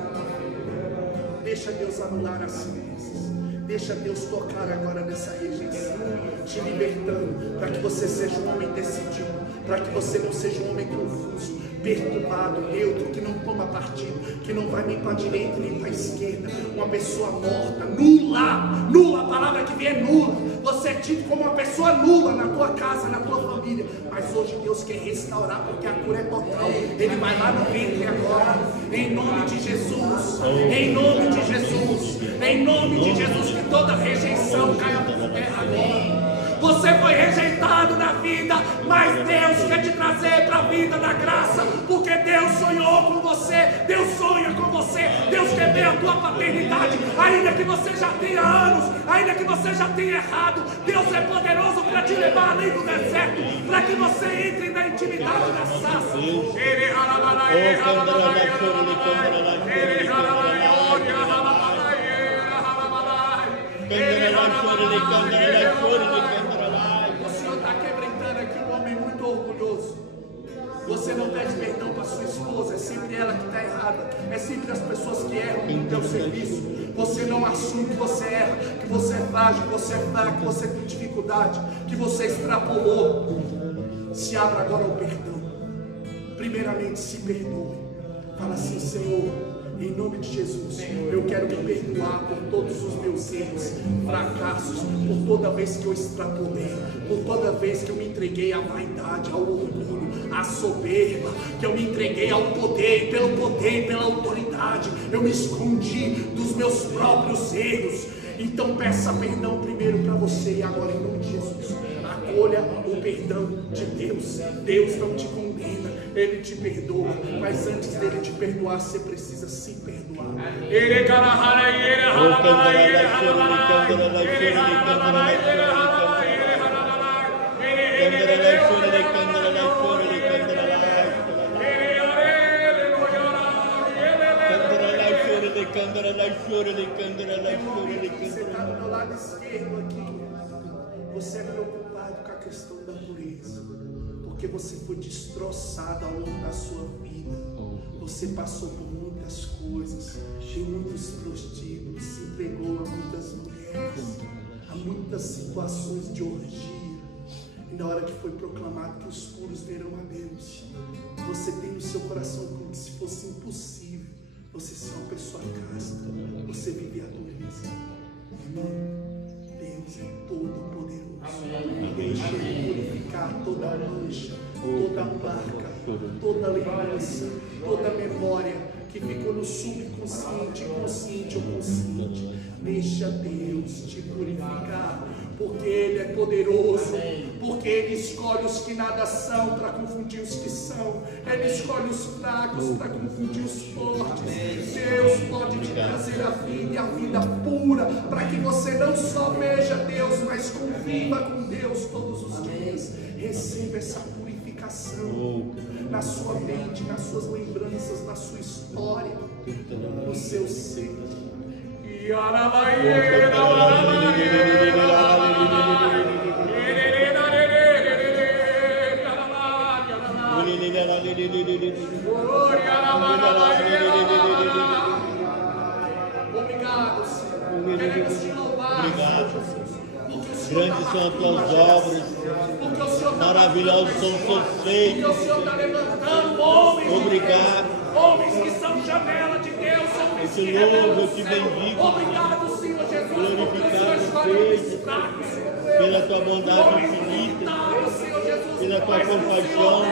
Deixa Deus anular as ciências. Deixa Deus tocar agora nessa rejeição, te libertando, para que você seja um homem decidido, para que você não seja um homem confuso, perturbado, neutro, que não toma partido, que não vai nem para a direita nem para a esquerda, uma pessoa morta, nula, a palavra que vem é nula. Você é tido como uma pessoa nula na tua casa, na tua família. Mas hoje Deus quer restaurar, porque a cura é total. Ele vai lá no ventre agora. Em nome de Jesus. Em nome de Jesus. Em nome de Jesus. Que toda rejeição caia por terra agora. Você foi rejeitado na vida, mas Deus quer te trazer para a vida da graça, porque Deus sonhou com você, Deus sonha com você, Deus quer ver a tua paternidade, ainda que você já tenha anos, ainda que você já tenha errado, Deus é poderoso para te levar além do deserto, para que você entre na intimidade da sarça. O Senhor está quebrantando aqui um homem muito orgulhoso. Você não pede perdão para sua esposa, é sempre ela que está errada, é sempre as pessoas que erram no teu serviço. Você não assume que você erra, que você é frágil, que você é fraco, que você tem dificuldade, que você extrapolou. Se abra agora ao perdão. Primeiramente, se perdoe. Fala assim: Senhor, em nome de Jesus, eu quero me perdoar por todos os meus erros, fracassos, por toda vez que eu extrapolei, por toda vez que eu me entreguei à vaidade, ao orgulho, à soberba, que eu me entreguei ao poder, e pela autoridade, eu me escondi dos meus próprios erros. Então peça perdão primeiro para você e agora em nome de Jesus. Acolha o perdão de Deus. Deus não te condena, Ele te perdoa, mas antes dele te perdoar, você precisa se perdoar. Você está do meu lado esquerdo aqui. Você é preocupado com a questão da pureza, porque você foi destroçado ao longo da sua vida. Você passou por muitas coisas, tem muitos prostíbulos, se entregou a muitas mulheres, a muitas situações de orgia. E na hora que foi proclamado que os puros verão a Deus, você tem no seu coração como se fosse impossível você ser uma pessoa casta, você vive a dureza. Irmão, Deus é todo poderoso. Deixa Ele purificar toda mancha, toda marca, toda lembrança, toda memória que ficou no subconsciente, consciente ou consciente. Deixa Deus te purificar, porque Ele é poderoso, porque Ele escolhe os que nada são para confundir os que são, Ele escolhe os fracos para confundir os fortes. Deus pode te trazer a vida e a vida pura, para que você não só veja Deus, mas conviva com Deus todos os dias. Receba essa purificação na sua mente, nas suas lembranças, na sua história, no seu ser. Obrigado, Senhor. Queremos te louvar. Grandes são as tuas obras, maravilhosos são os teus feitos. Porque o Senhor está levantando homens. Obrigado. Homens que são janela de Deus, homens que louvo, eu te bendigo. Obrigado, Senhor Jesus, Glorificado seja pela tua bondade infinita, pela tua compaixão.